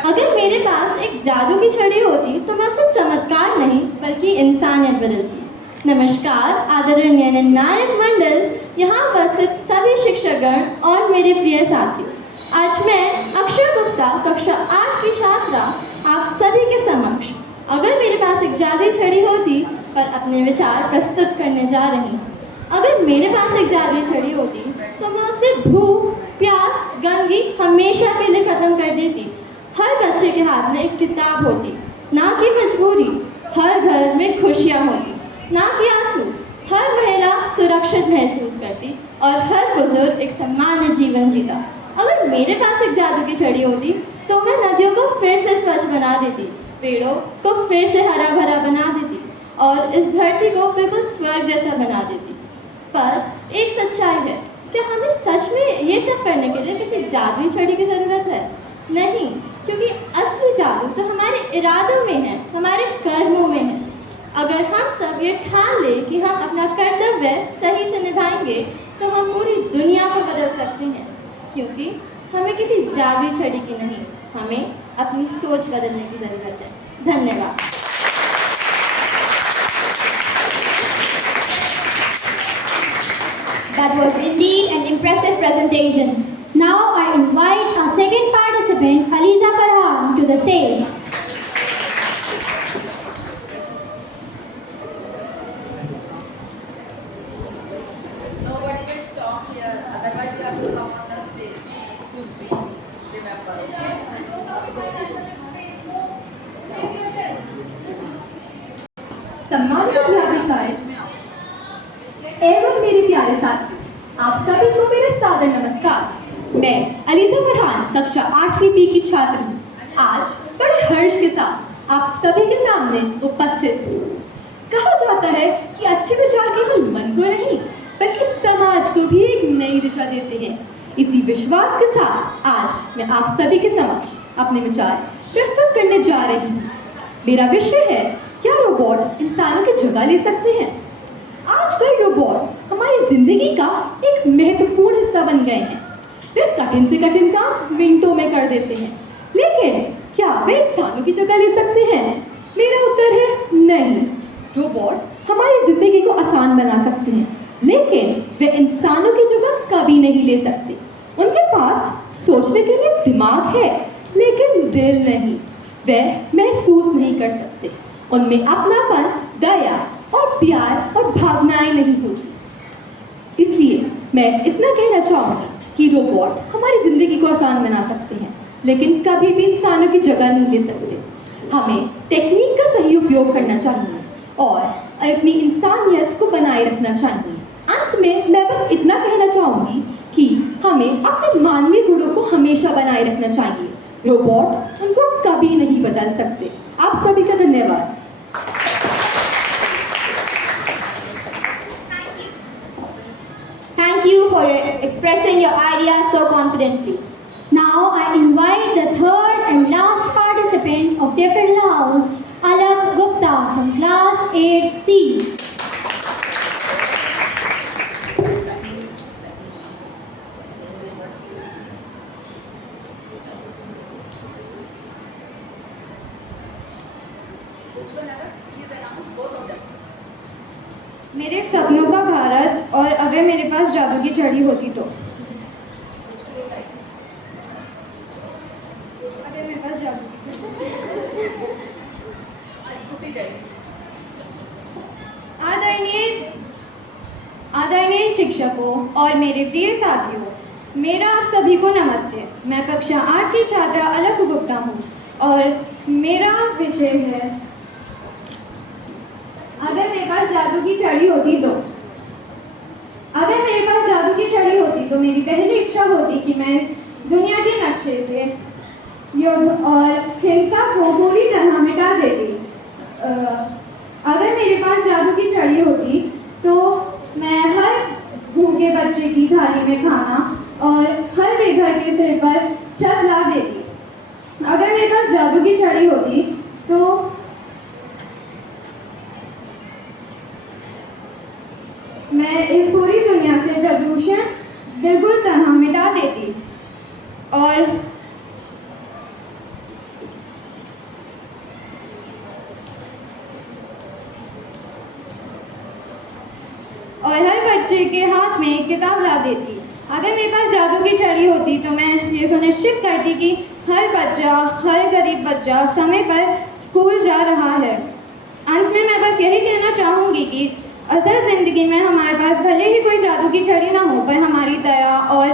अगर मेरे पास एक जादू की छड़ी होती तो मैं सिर्फ चमत्कार नहीं बल्कि इंसानियत बदलती। नमस्कार आदरणीय निर्णायक मंडल, यहाँ उपस्थित सभी शिक्षकगण और मेरे प्रिय साथियों, आज मैं अक्षय गुप्ता कक्षा 8 की छात्रा आप सभी के समक्ष अगर मेरे पास एक जादुई छड़ी होती पर अपने विचार प्रस्तुत करने जा रही हूँ। अगर मेरे पास एक जादुई छड़ी होती तो मैं उसे भूख, प्यास, गंदगी हमेशा के लिए खत्म कर देती। हर बच्चे के हाथ में एक किताब होती, ना कि मजबूरी। हर घर में खुशियाँ होती, ना कि आंसू। हर महिला सुरक्षित महसूस करती और हर बुजुर्ग एक सम्मानित जीवन जीता। अगर मेरे पास एक जादू की छड़ी होती तो मैं नदियों को फिर से स्वच्छ बना देती, पेड़ों को फिर से हरा भरा बना देती और इस धरती को बिल्कुल स्वर्ग जैसा बना देती। पर एक सच्चाई है, क्या हमें सच में ये सब करने के लिए किसी जादुई छड़ी की ज़रूरत है? नहीं, क्योंकि असली जादू तो हमारे इरादों में है, हमारे कर्मों में है। अगर हम सब ये ठान ले कि हम अपना कर्तव्य सही से निभाएंगे तो हम पूरी दुनिया को बदल सकते हैं, क्योंकि हमें किसी जादुई छड़ी की नहीं, हमें अपनी सोच बदलने की ज़रूरत है। धन्यवाद। That was indeed an impressive presentation. Now I invite our second participant, Aliza Farhan, to the stage. Nobody will talk here, otherwise you have to come on the stage to speak. Remember, okay? सम्मानित अध्यापिकाएं एवं मेरे प्यारे साथी, आप सभी को मेरा सादर नमस्कार। मैं अलीजा फरहान कक्षा 8वीं बी की छात्र हूँ। आज बड़े हर्ष के साथ आप सभी के सामने उपस्थित हूँ। कहा जाता है कि अच्छे विचार केवल मन को नहीं बल्कि समाज को भी एक नई दिशा देते हैं। इसी विश्वास के साथ आज मैं आप सभी के समक्ष अपने विचार प्रस्तुत करने जा रही हूँ। मेरा विषय है, क्या रोबोट इंसानों की जगह ले सकते हैं? आजकल रोबोट हमारी जिंदगी का एक महत्वपूर्ण हिस्सा बन गए हैं। वे कठिन से कठिन काम मिनटों में कर देते हैं, लेकिन क्या वे इंसानों की जगह ले सकते हैं? मेरा उत्तर है नहीं। रोबोट हमारी जिंदगी को आसान बना सकते हैं, लेकिन वे इंसानों की जगह कभी नहीं ले सकते। उनके पास सोचने के लिए दिमाग है, लेकिन दिल नहीं। वे महसूस नहीं कर सकते। उनमें अपनापन, दया और प्यार और भावनाएं नहीं होती। इसलिए मैं इतना कहना चाहूँगी कि रोबोट हमारी जिंदगी को आसान बना सकते हैं, लेकिन कभी भी इंसानों की जगह नहीं ले सकते। हमें टेक्निक का सही उपयोग करना चाहिए और अपनी इंसानियत को बनाए रखना चाहिए। अंत में मैं बस इतना कहना चाहूँगी कि हमें अपने मानवीय गुणों को हमेशा बनाए रखना चाहिए। रोबोट उनको कभी नहीं बदल सकते। आप सभी का धन्यवाद। Thank you for expressing your ideas so confidently. Now I invite the third and last participant of Daffodil House, Alak Gupta from class 8C. मेरे सपनों का भारत और अगर मेरे पास जादू की छड़ी होती तो। अगर मेरे पास जादू की आदरणीय शिक्षकों और मेरे प्रिय साथियों, मेरा आप सभी को नमस्ते। मैं कक्षा 8 की छात्रा अलक गुप्ता हूँ और मेरा विषय है अगर मेरे पास जादू की छड़ी होती तो। अगर मेरे पास जादू की छड़ी होती तो मेरी पहली इच्छा होती कि मैं इस दुनिया के नक्शे से युद्ध और हिंसा को पूरी तरह मिटा देती। अगर मेरे पास जादू की छड़ी होती तो मैं हर भूखे बच्चे की थाली में खाना और हर बेघर के सिर पर छत ला देती। अगर मेरे पास जादू की छड़ी होती तो मैं इस पूरी दुनिया से प्रदूषण बिल्कुल तरह मिटा देती और हर बच्चे के हाथ में एक किताब ला देती। अगर मेरे पास जादू की छड़ी होती तो मैं ये सुनिश्चित करती कि हर बच्चा, हर गरीब बच्चा समय पर स्कूल जा रहा है। अंत में मैं बस यही कहना चाहूँगी कि असल ज़िंदगी में हमारे पास भले ही कोई जादू की छड़ी ना हो, पर हमारी दया और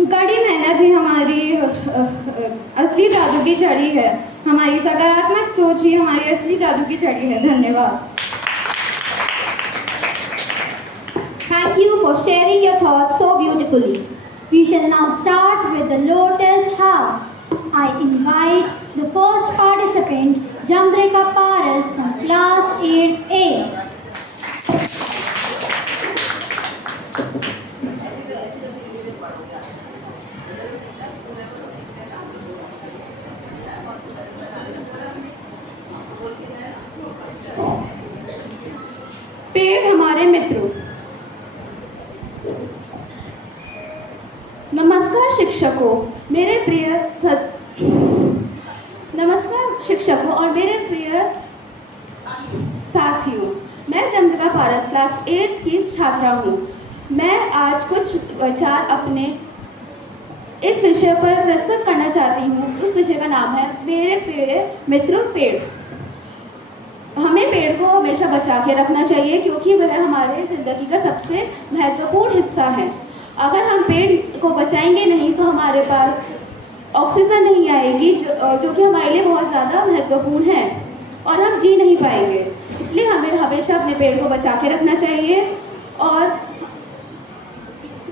कड़ी मेहनत ही हमारी असली जादू की छड़ी है। हमारी सकारात्मक सोच ही हमारी असली जादू की छड़ी है। धन्यवाद। Thank you for sharing your thoughts so beautifully. We shall now start with the Lotus House. I invite the first participant, Jambrika Paras from class 8A. पेड़ हमारे मित्रों। नमस्कार शिक्षकों, नमस्कार शिक्षकों और मेरे प्रिय साथियों। मैं चंद्रिका पारस क्लास 8 की छात्रा हूँ। मैं आज कुछ विचार अपने इस विषय पर प्रस्तुत करना चाहती हूँ। उस विषय का नाम है मेरे प्रिय मित्रों पेड़। हमें पेड़ को हमेशा बचा के रखना चाहिए क्योंकि वह हमारे ज़िंदगी का सबसे महत्वपूर्ण हिस्सा है। अगर हम पेड़ को बचाएंगे नहीं तो हमारे पास ऑक्सीजन नहीं आएगी जो कि हमारे लिए बहुत ज़्यादा महत्वपूर्ण है और हम जी नहीं पाएंगे। इसलिए हमें हमेशा अपने पेड़ को बचा के रखना चाहिए और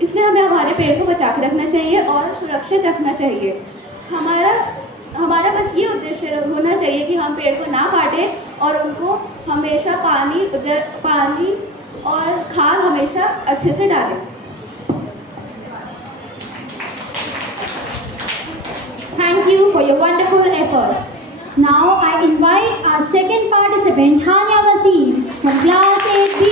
इसलिए हमें हमारे पेड़ को बचा के रखना चाहिए और सुरक्षित रखना चाहिए। हमारा बस ये उद्देश्य होना चाहिए कि हम पेड़ को ना काटें और उनको हमेशा पानी और खाद हमेशा अच्छे से डालें। Thank you for your wonderful effort. Now I invite our second participant, Hania Wasim from class 8B.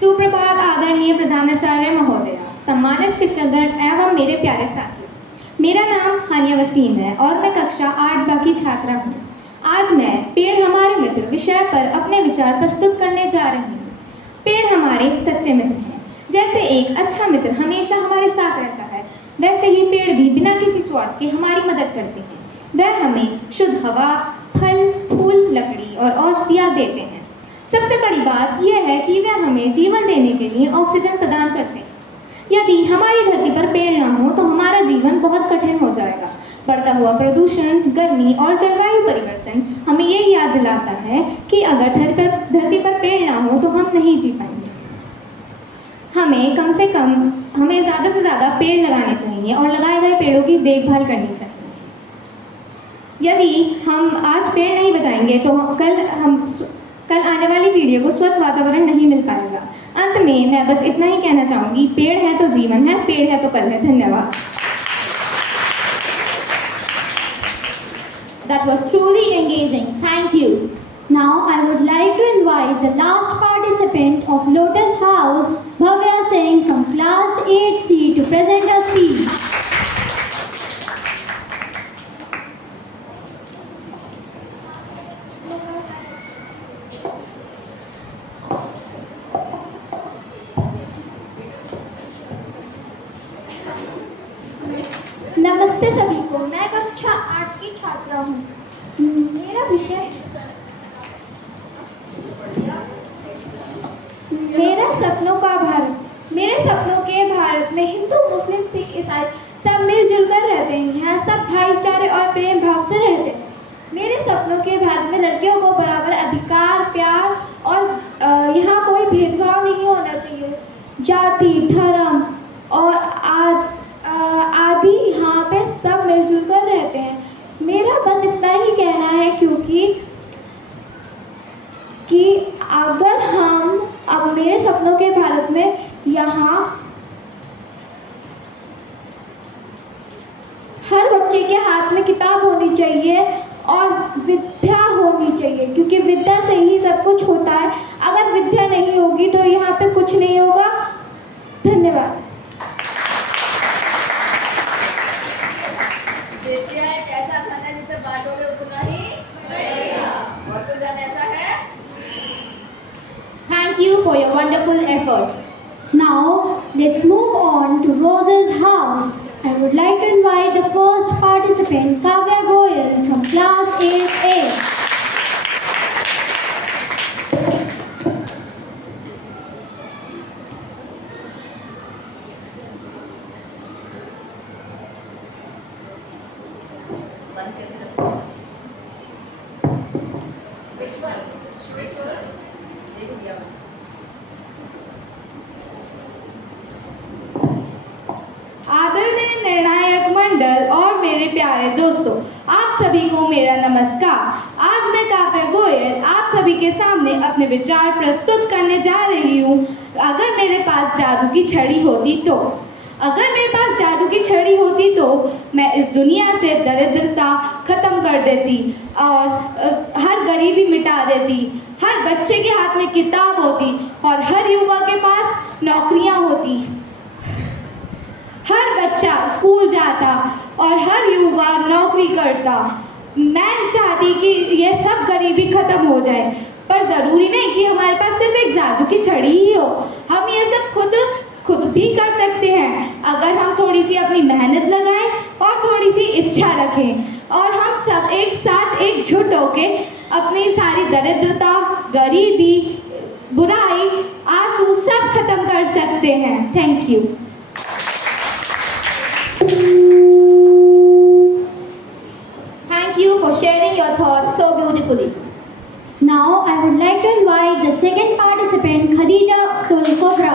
सुप्रभात आदरणीय प्रधानाचार्य महोदय, सम्मानित शिक्षकगण एवं मेरे प्यारे साथियों। मेरा नाम हानिया वसीम है और मैं कक्षा 8 की छात्रा हूँ। आज मैं पेड़ हमारे मित्र विषय पर अपने विचार प्रस्तुत करने जा रही हूँ। पेड़ हमारे सच्चे मित्र हैं। जैसे एक अच्छा मित्र हमेशा हमारे साथ रहता है, वैसे ही पेड़ भी बिना किसी स्वार्थ के हमारी मदद करते हैं। वह हमें शुद्ध हवा, फल, फूल, लकड़ी और औषधियाँ देते हैं। सबसे बड़ी बात यह है कि वे हमें जीवन देने के लिए ऑक्सीजन प्रदान करते हैं। यदि हमारी धरती पर पेड़ न हो तो हमारा जीवन बहुत कठिन हो जाएगा। बढ़ता हुआ प्रदूषण, गर्मी और जलवायु परिवर्तन हमें ये याद दिलाता है कि अगर धरती पर पेड़ न हो तो हम नहीं जी पाएंगे। हमें ज़्यादा से ज़्यादा पेड़ लगाने चाहिए और लगाए गए पेड़ों की देखभाल करनी चाहिए। यदि हम आज पेड़ नहीं बचाएंगे तो कल आने वाली पीढ़ियों को स्वच्छ वातावरण नहीं मिल पाएगा। अंत में मैं बस इतना ही कहना चाहूँगी, पेड़ है तो जीवन है, पेड़ है तो कल है। धन्यवाद। That was truly engaging. Thank you. Now I would like to invite the last participant of Lotus House, Bhavya Singh from class 8C to present a speech. नमस्ते सभी को। मैं कक्षा 8 की छात्रा हूँ। मेरा विषय मेरा सपनों का भारत। मेरे सपनों के भारत में हिंदू, मुस्लिम, सिख, ईसाई सब मिलजुल कर रहते हैं। यहाँ सब भाईचारे और प्रेम भाव से रहते हैं। मेरे सपनों के भारत में लड़कियों को बराबर अधिकार, प्यार और यहाँ कोई भेदभाव नहीं होना चाहिए। जाति, धर्म और आदि यहाँ पे सब मिलजुल कर रहते हैं। मेरा बस इतना ही कहना है कि अगर हम अब मेरे सपनों के भारत में यहाँ हर बच्चे के हाथ में किताब होनी चाहिए और विद्या होनी चाहिए, क्योंकि विद्या से ही सब कुछ होता है। अगर विद्या नहीं होगी तो यहाँ पे कुछ नहीं होगा। धन्यवाद। विद्या एक ऐसा धन है जिसे बांटोगे उतना ही बढ़ेगा। और कोई धन ऐसा है? Thank you for your wonderful effort. Now let's move on to Rose's house. I would like to invite the first participant, Kavya Goyal from class 8A. बंद करके रखो। मिक्स कर। देख लिया। आदरणीय निर्णायक मंडल और मेरे प्यारे दोस्तों, आप सभी को मेरा नमस्कार। आज मैं काव्या गोयल आप सभी के सामने अपने विचार प्रस्तुत करने जा रही हूँ। अगर मेरे पास जादू की छड़ी होती तो मैं इस दुनिया से दरिद्रता खत्म कर देती और हर गरीबी मिटा देती। हर बच्चे के हाथ में किताब होती और हर युवा के पास नौकरियां होती। हर बच्चा स्कूल जाता और हर युवा नौकरी करता। मैं चाहती कि ये सब गरीबी खत्म हो जाए, पर ज़रूरी नहीं कि हमारे पास सिर्फ एक जादू की छड़ी ही हो। हम ये सब खुद भी कर सकते हैं, अगर हम थोड़ी सी अपनी मेहनत लगाएं और थोड़ी सी इच्छा रखें और हम सब एक साथ एकजुट होके अपनी सारी दरिद्रता, गरीबी, बुराई, आंसू सब खत्म कर सकते हैं। Thank you. Thank you for sharing your thoughts so beautifully. Now I would like to invite the second participant, Khadija Tulkobra.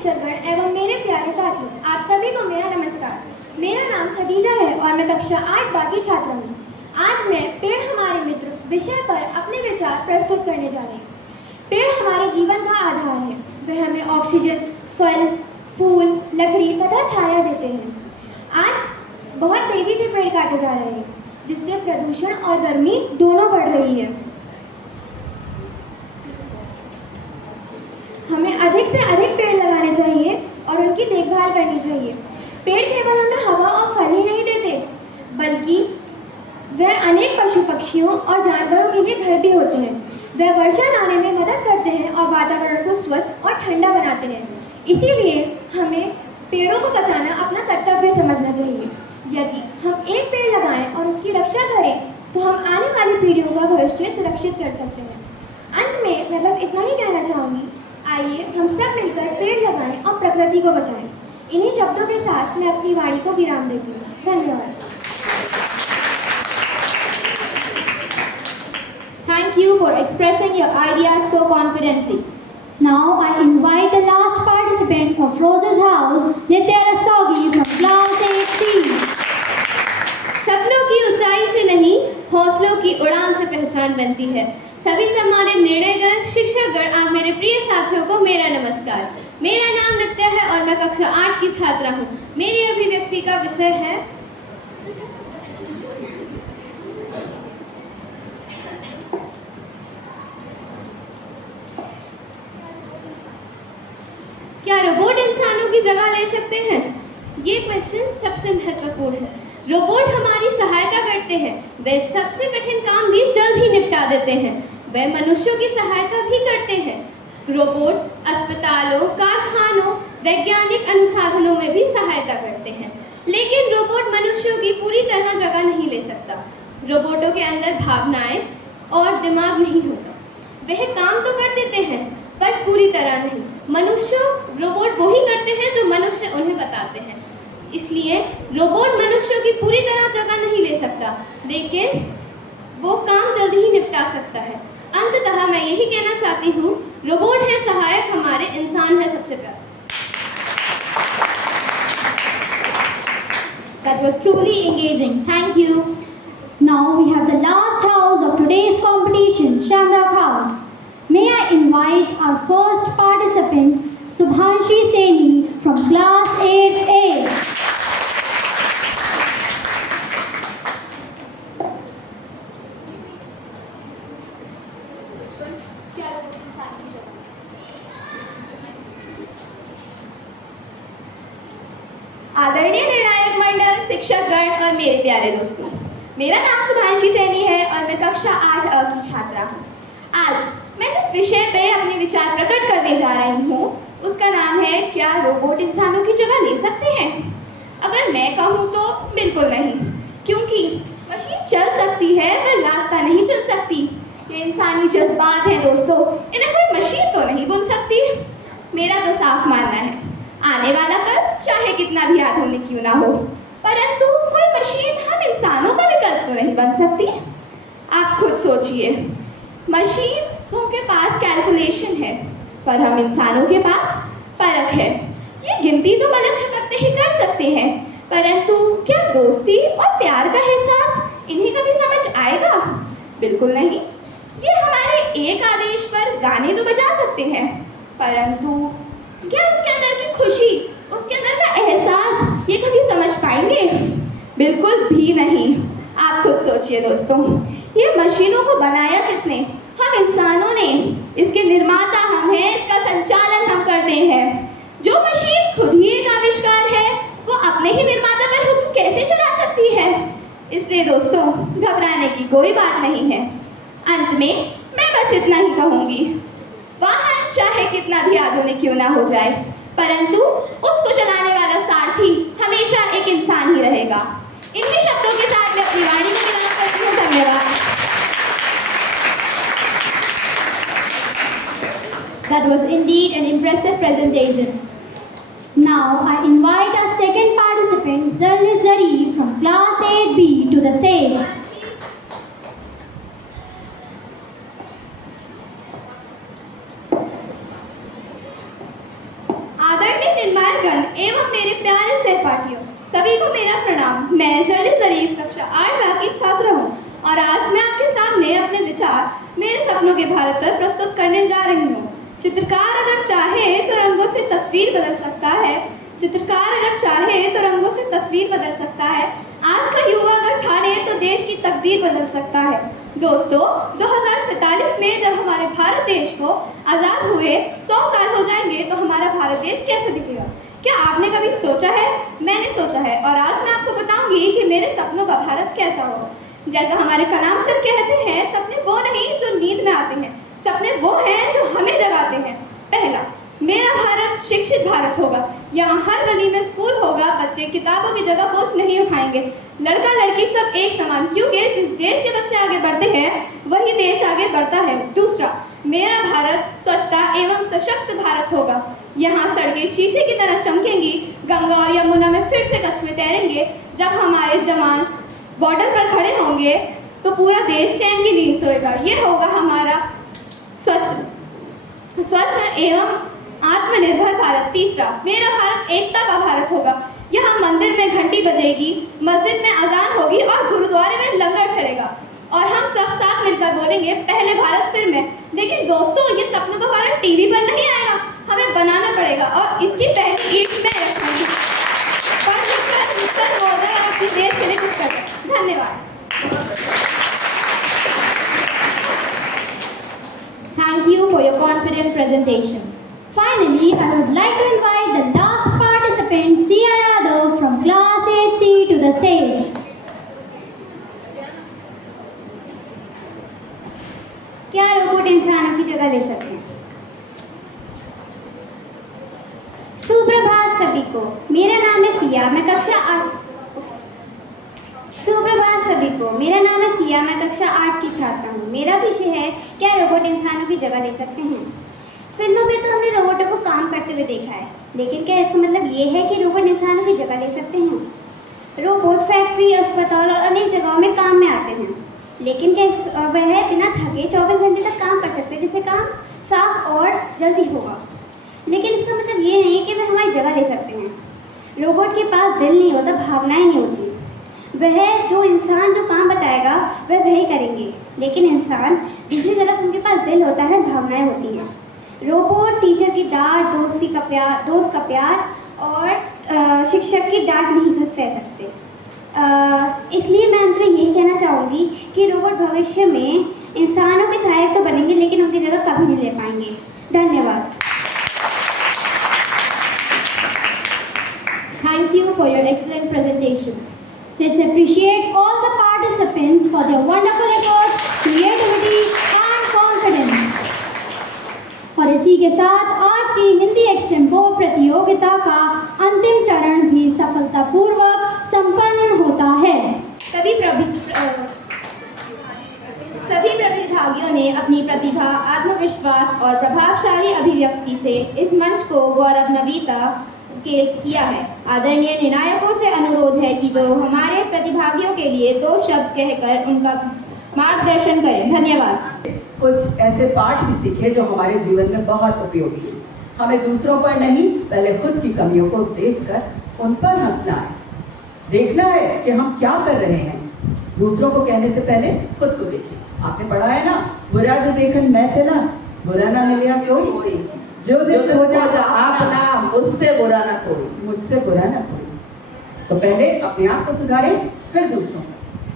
शिक्षकगण एवं मेरे प्यारे साथियों, आप सभी को मेरा नमस्कार। मेरा नाम खदीजा है और मैं कक्षा 8 बाकी छात्रा हूँ। आज मैं पेड़ हमारे मित्र विषय पर अपने विचार प्रस्तुत करने जा रही हूँ। पेड़ हमारे जीवन का आधार है। वे हमें ऑक्सीजन, फल, फूल, लकड़ी तथा छाया देते हैं। आज बहुत तेजी से पेड़ काटे जा रहे हैं, जिससे प्रदूषण और गर्मी दोनों बढ़ रही है। हमें अधिक से अधिक पेड़ लगाने चाहिए और उनकी देखभाल करनी चाहिए। पेड़ केवल हमें हवा और फल ही नहीं देते, बल्कि वह अनेक पशु पक्षियों और जानवरों के लिए घर भी होते हैं। वह वर्षा लाने में मदद करते हैं और वातावरण को स्वच्छ और ठंडा बनाते हैं। इसीलिए हमें पेड़ों को बचाना अपना कर्तव्य समझना चाहिए। यदि हम एक पेड़ लगाएं और उसकी रक्षा करें, तो हम आने वाली पीढ़ियों का भविष्य सुरक्षित कर सकते हैं। अंत में मैं बस इतना ही कहना चाहूँगी, आइए हम सब मिलकर पेड़ लगाएं और प्रकृति को बचाएं। इन्हीं शब्दों के साथ मैं अपनी वाणी को विराम देती हूँ। धन्यवाद। Thank you for expressing your ideas so confidently. Now I invite the last participant from Rose's house, Nitya Rastogi from class 8C. सपनों की ऊंचाई से नहीं, हौसलों की उड़ान से पहचान बनती है। सभी सम्मानित निर्णयगण, शिक्षकगण, आप मेरे प्रिय साथियों को मेरा नमस्कार। मेरा नाम नित्या है और मैं कक्षा 8 की छात्रा हूँ। मेरी अभिव्यक्ति का विषय है क्या रोबोट इंसानों की जगह ले सकते हैं? ये क्वेश्चन सबसे महत्वपूर्ण है। रोबोट हमारी सहायता करते हैं। वे सबसे कठिन काम भी जल्द ही निपटा देते हैं। वे मनुष्यों की सहायता भी करते हैं। रोबोट अस्पतालों, कारखानों, वैज्ञानिक अनुसंधानों में भी सहायता करते हैं। लेकिन रोबोट मनुष्यों की पूरी तरह जगह नहीं ले सकता। रोबोटों के अंदर भावनाएं और दिमाग नहीं होता। वह काम तो कर देते हैं, पर पूरी तरह नहीं। रोबोट वो ही करते हैं जो मनुष्य उन्हें बताते हैं। इसलिए रोबोट मनुष्यों की पूरी तरह जगह नहीं ले सकता, लेकिन वो काम जल्दी ही निपटा सकता है। अंततः मैं यही कहना चाहती हूँ, रोबोट है सहायक, हमारे इंसान है सबसे प्यारा। That was truly engaging. Thank you. Now we have the last house of today's competition, Shamrock House. May I invite our first participant, Subhanshi Seni from class 8A. आदरणीय निर्णायक मंडल, शिक्षकगण और मेरे प्यारे दोस्तों, मेरा नाम सुभांशी सैनी है और मैं कक्षा 8 की छात्रा हूँ। आज मैं जिस विषय पे अपने विचार प्रकट करने जा रही हूँ, उसका नाम है, क्या रोबोट इंसानों की जगह ले सकते हैं? अगर मैं कहूँ तो बिल्कुल नहीं, क्योंकि मशीन चल सकती है पर रास्ता नहीं चल सकती। ये इंसानी जज्बात हैं दोस्तों, इन्हें कोई मशीन तो नहीं बुन सकती। मेरा तो साफ मानना है, आने वाला कल चाहे कितना भी आधुनिक क्यों ना हो, परंतु कोई मशीन हम इंसानों का विकल्प तो नहीं बन सकती। आप खुद सोचिए, मशीनों के पास कैलकुलेशन है, पर हम इंसानों के पास परख है। ये गिनती तो पलक झपकते ही कर सकते हैं, परंतु क्या दोस्ती और प्यार का एहसास इन्हें कभी समझ आएगा? बिल्कुल नहीं। ये हमारे एक आदेश पर गाने तो बजा सकते हैं, परंतु क्या उसके अंदर की खुशी, उसके अंदर का एहसास ये कभी समझ पाएंगे? बिल्कुल भी नहीं। आप खुद सोचिए दोस्तों, ये मशीनों को बनाया किसने? हम इंसानों ने। इसके निर्माता हम हैं, इसका संचालन हम करते हैं। जो मशीन खुद ही एक आविष्कार है, वो अपने ही निर्माता पर हुक्म कैसे चला सकती है? इसलिए दोस्तों, घबराने की कोई बात नहीं है। अंत में मैं बस इतना ही कहूँगी, वाहन चाहे कितना भी आधुनिक क्यों ना हो जाए, परंतु उसको चलाने वाला सारथी हमेशा एक इंसान ही रहेगा। इन्हीं शब्दों के साथ मैं अपनी वाणी को विराम करती हूँ। धन्यवाद। That was indeed an impressive presentation. Now I invite our second participant, Zarlis Zarif from class 8B to the stage. आदरणीय सहपाठियों, सभी को मेरा प्रणाम। मैं जर्ली ज़रीफ कक्षा 8 की छात्र हूँ और आज मैं आपके सामने अपने विचार मेरे सपनों के भारत पर प्रस्तुत करने जा रही हूँ। चित्रकार अगर चाहे तो रंगों से तस्वीर बदल सकता है। चित्रकार अगर चाहे तो रंगों से तस्वीर बदल सकता है। आज का युवा अगर ठाने तो देश की तकदीर बदल सकता है। दोस्तों, 2047 में जब हमारे भारत देश को आज़ाद हुए 100 साल हो जाएंगे तो हमारा भारत देश कैसे दिखेगा? क्या आपने कभी सोचा है? मैंने सोचा है और आज मैं आपको बताऊंगी कि मेरे सपनों का भारत कैसा होगा। जैसा हमारे कलाम सर कहते हैं, सपने वो नहीं जो नींद में आते हैं, सपने वो हैं जो हमें जगाते हैं। पहला, मेरा भारत शिक्षित भारत होगा। यहाँ हर गली में स्कूल होगा। बच्चे किताबों की जगह बोझ नहीं उठाएंगे। लड़का लड़की सब एक समान, क्योंकि जिस देश के बच्चे आगे बढ़ते हैं वही देश आगे बढ़ता है। दूसरा, मेरा भारत स्वच्छता एवं सशक्त भारत होगा। यहाँ सड़कें शीशे की तरह चमकेंगी। गंगा और यमुना में फिर से कछुए तैरेंगे। जब हमारे जवान बॉर्डर पर खड़े होंगे तो पूरा देश चैन की नींद सोएगा। ये होगा हमारा स्वच्छ एवं आत्मनिर्भर भारत। तीसरा, मेरा भारत एकता का भारत होगा। यहाँ मंदिर में घंटी बजेगी, मस्जिद में अजान होगी और गुरुद्वारे में लंगर चलेगा और हम सब साथ मिलकर बोलेंगे पहले भारत फिर मैं। लेकिन दोस्तों, ये सपनों का भारत टीवी पर नहीं आएगा, हमें बनाना पड़ेगा और इसकी पहली ईंट मैं रखूंगी। आपकी देश के लिए कुछ करें। धन्यवाद। Thank you for your confident presentation. Finally, I would like to invite the last participant, Sia Yadav from Class 8C to the stage. क्या रोबोट इंसानों की जगह ले सकते हैं? सुप्रभात सभी को, मेरा नाम है सिया, मैं कक्षा 8 की छात्रा हूँ। मेरा विषय है क्या रोबोट इंसानों की जगह ले सकते हैं। फिल्मों में तो हमने रोबोटों को काम करते हुए देखा है, लेकिन क्या इसका मतलब ये है कि रोबोट इंसानों की जगह ले सकते हैं? रोबोट फैक्ट्री, अस्पताल और अनेक जगहों में काम में आते हैं, लेकिन क्या वह बिना थके 24 घंटे तक काम कर सकते हैं, जिससे काम साफ और जल्दी होगा? लेकिन इसका मतलब ये नहीं कि वह हमारी जगह ले सकते हैं। रोबोट के पास दिल नहीं होता, भावनाएं नहीं होती। वह जो इंसान जो काम बताएगा वह वही करेंगे, लेकिन इंसान दूसरी तरफ उनके पास दिल होता है, भावनाएं होती हैं। रोबोट टीचर की डांट, दोस्त का प्यार और शिक्षक की डांट नहीं सह सकते। इसलिए मैं अंत में यही कहना चाहूँगी कि रोबोट भविष्य में इंसानों के सहायक तो बनेंगे, लेकिन उनकी जगह कभी नहीं ले पाएंगे। धन्यवाद। Thank you for your excellent presentation. Let's appreciate all the participants for their wonderful efforts, creativity and confidence. और इसी के साथ आज की हिंदी एक्सटेम्पो प्रतियोगिता का अंतिम चरण भी सफलतापूर्वक संपन्न होता है। सभी प्रतिभागियों ने अपनी प्रतिभा, आत्मविश्वास और प्रभावशाली अभिव्यक्ति से इस मंच को गौरवान्वित किया है। आदरणीय निर्णायकों से अनुरोध है कि जो हमारे प्रतिभागियों के लिए 2 शब्द कहकर उनका मार्गदर्शन करें। धन्यवाद। कुछ ऐसे पाठ भी सीखे जो हमारे जीवन में बहुत उपयोगी है। हमें दूसरों पर नहीं, पहले खुद की कमियों को देखकर उन पर हंसना है। देखना है कि हम क्या कर रहे हैं। दूसरों को कहने से पहले खुद को देखिए। आपने पढ़ा है ना, बुरा जो देखन मैं चला, बुरा ना मिलेगा कोई, जो दिन हो जाता आप ना, मुझसे बुरा ना कोई, मुझसे बुरा ना कोई। तो पहले अपने आप को सुधारें, फिर दूसरों को।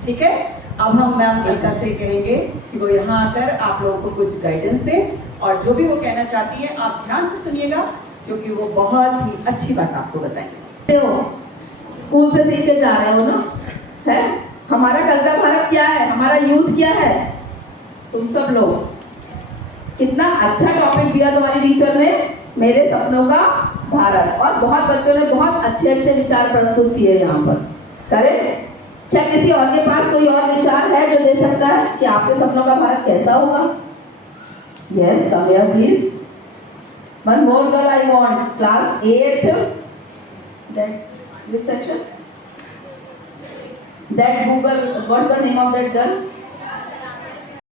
ठीक है, अब हम मैम एका से कहेंगे कि वो यहाँ आकर आप लोगों को कुछ गाइडेंस दें और जो भी वो कहना चाहती है आप ध्यान से सुनिएगा, क्योंकि वो बहुत ही अच्छी बात आपको बताएंगे। स्कूल से सीख के जा रहे हो ना, है हमारा कल का भारत क्या है, हमारा यूथ क्या है। तुम सब लोग कितना अच्छा टॉपिक दिया तुम्हारी टीचर ने, मेरे सपनों का भारत, और बहुत बच्चों ने बहुत अच्छे अच्छे विचार प्रस्तुत किए यहाँ पर। करें क्या किसी और के पास कोई और विचार है जो दे सकता है कि आपके सपनों का भारत कैसा होगा? Yes, come here please. One more girl I want, class 8, that's which section? That Google, what's the name of that girl?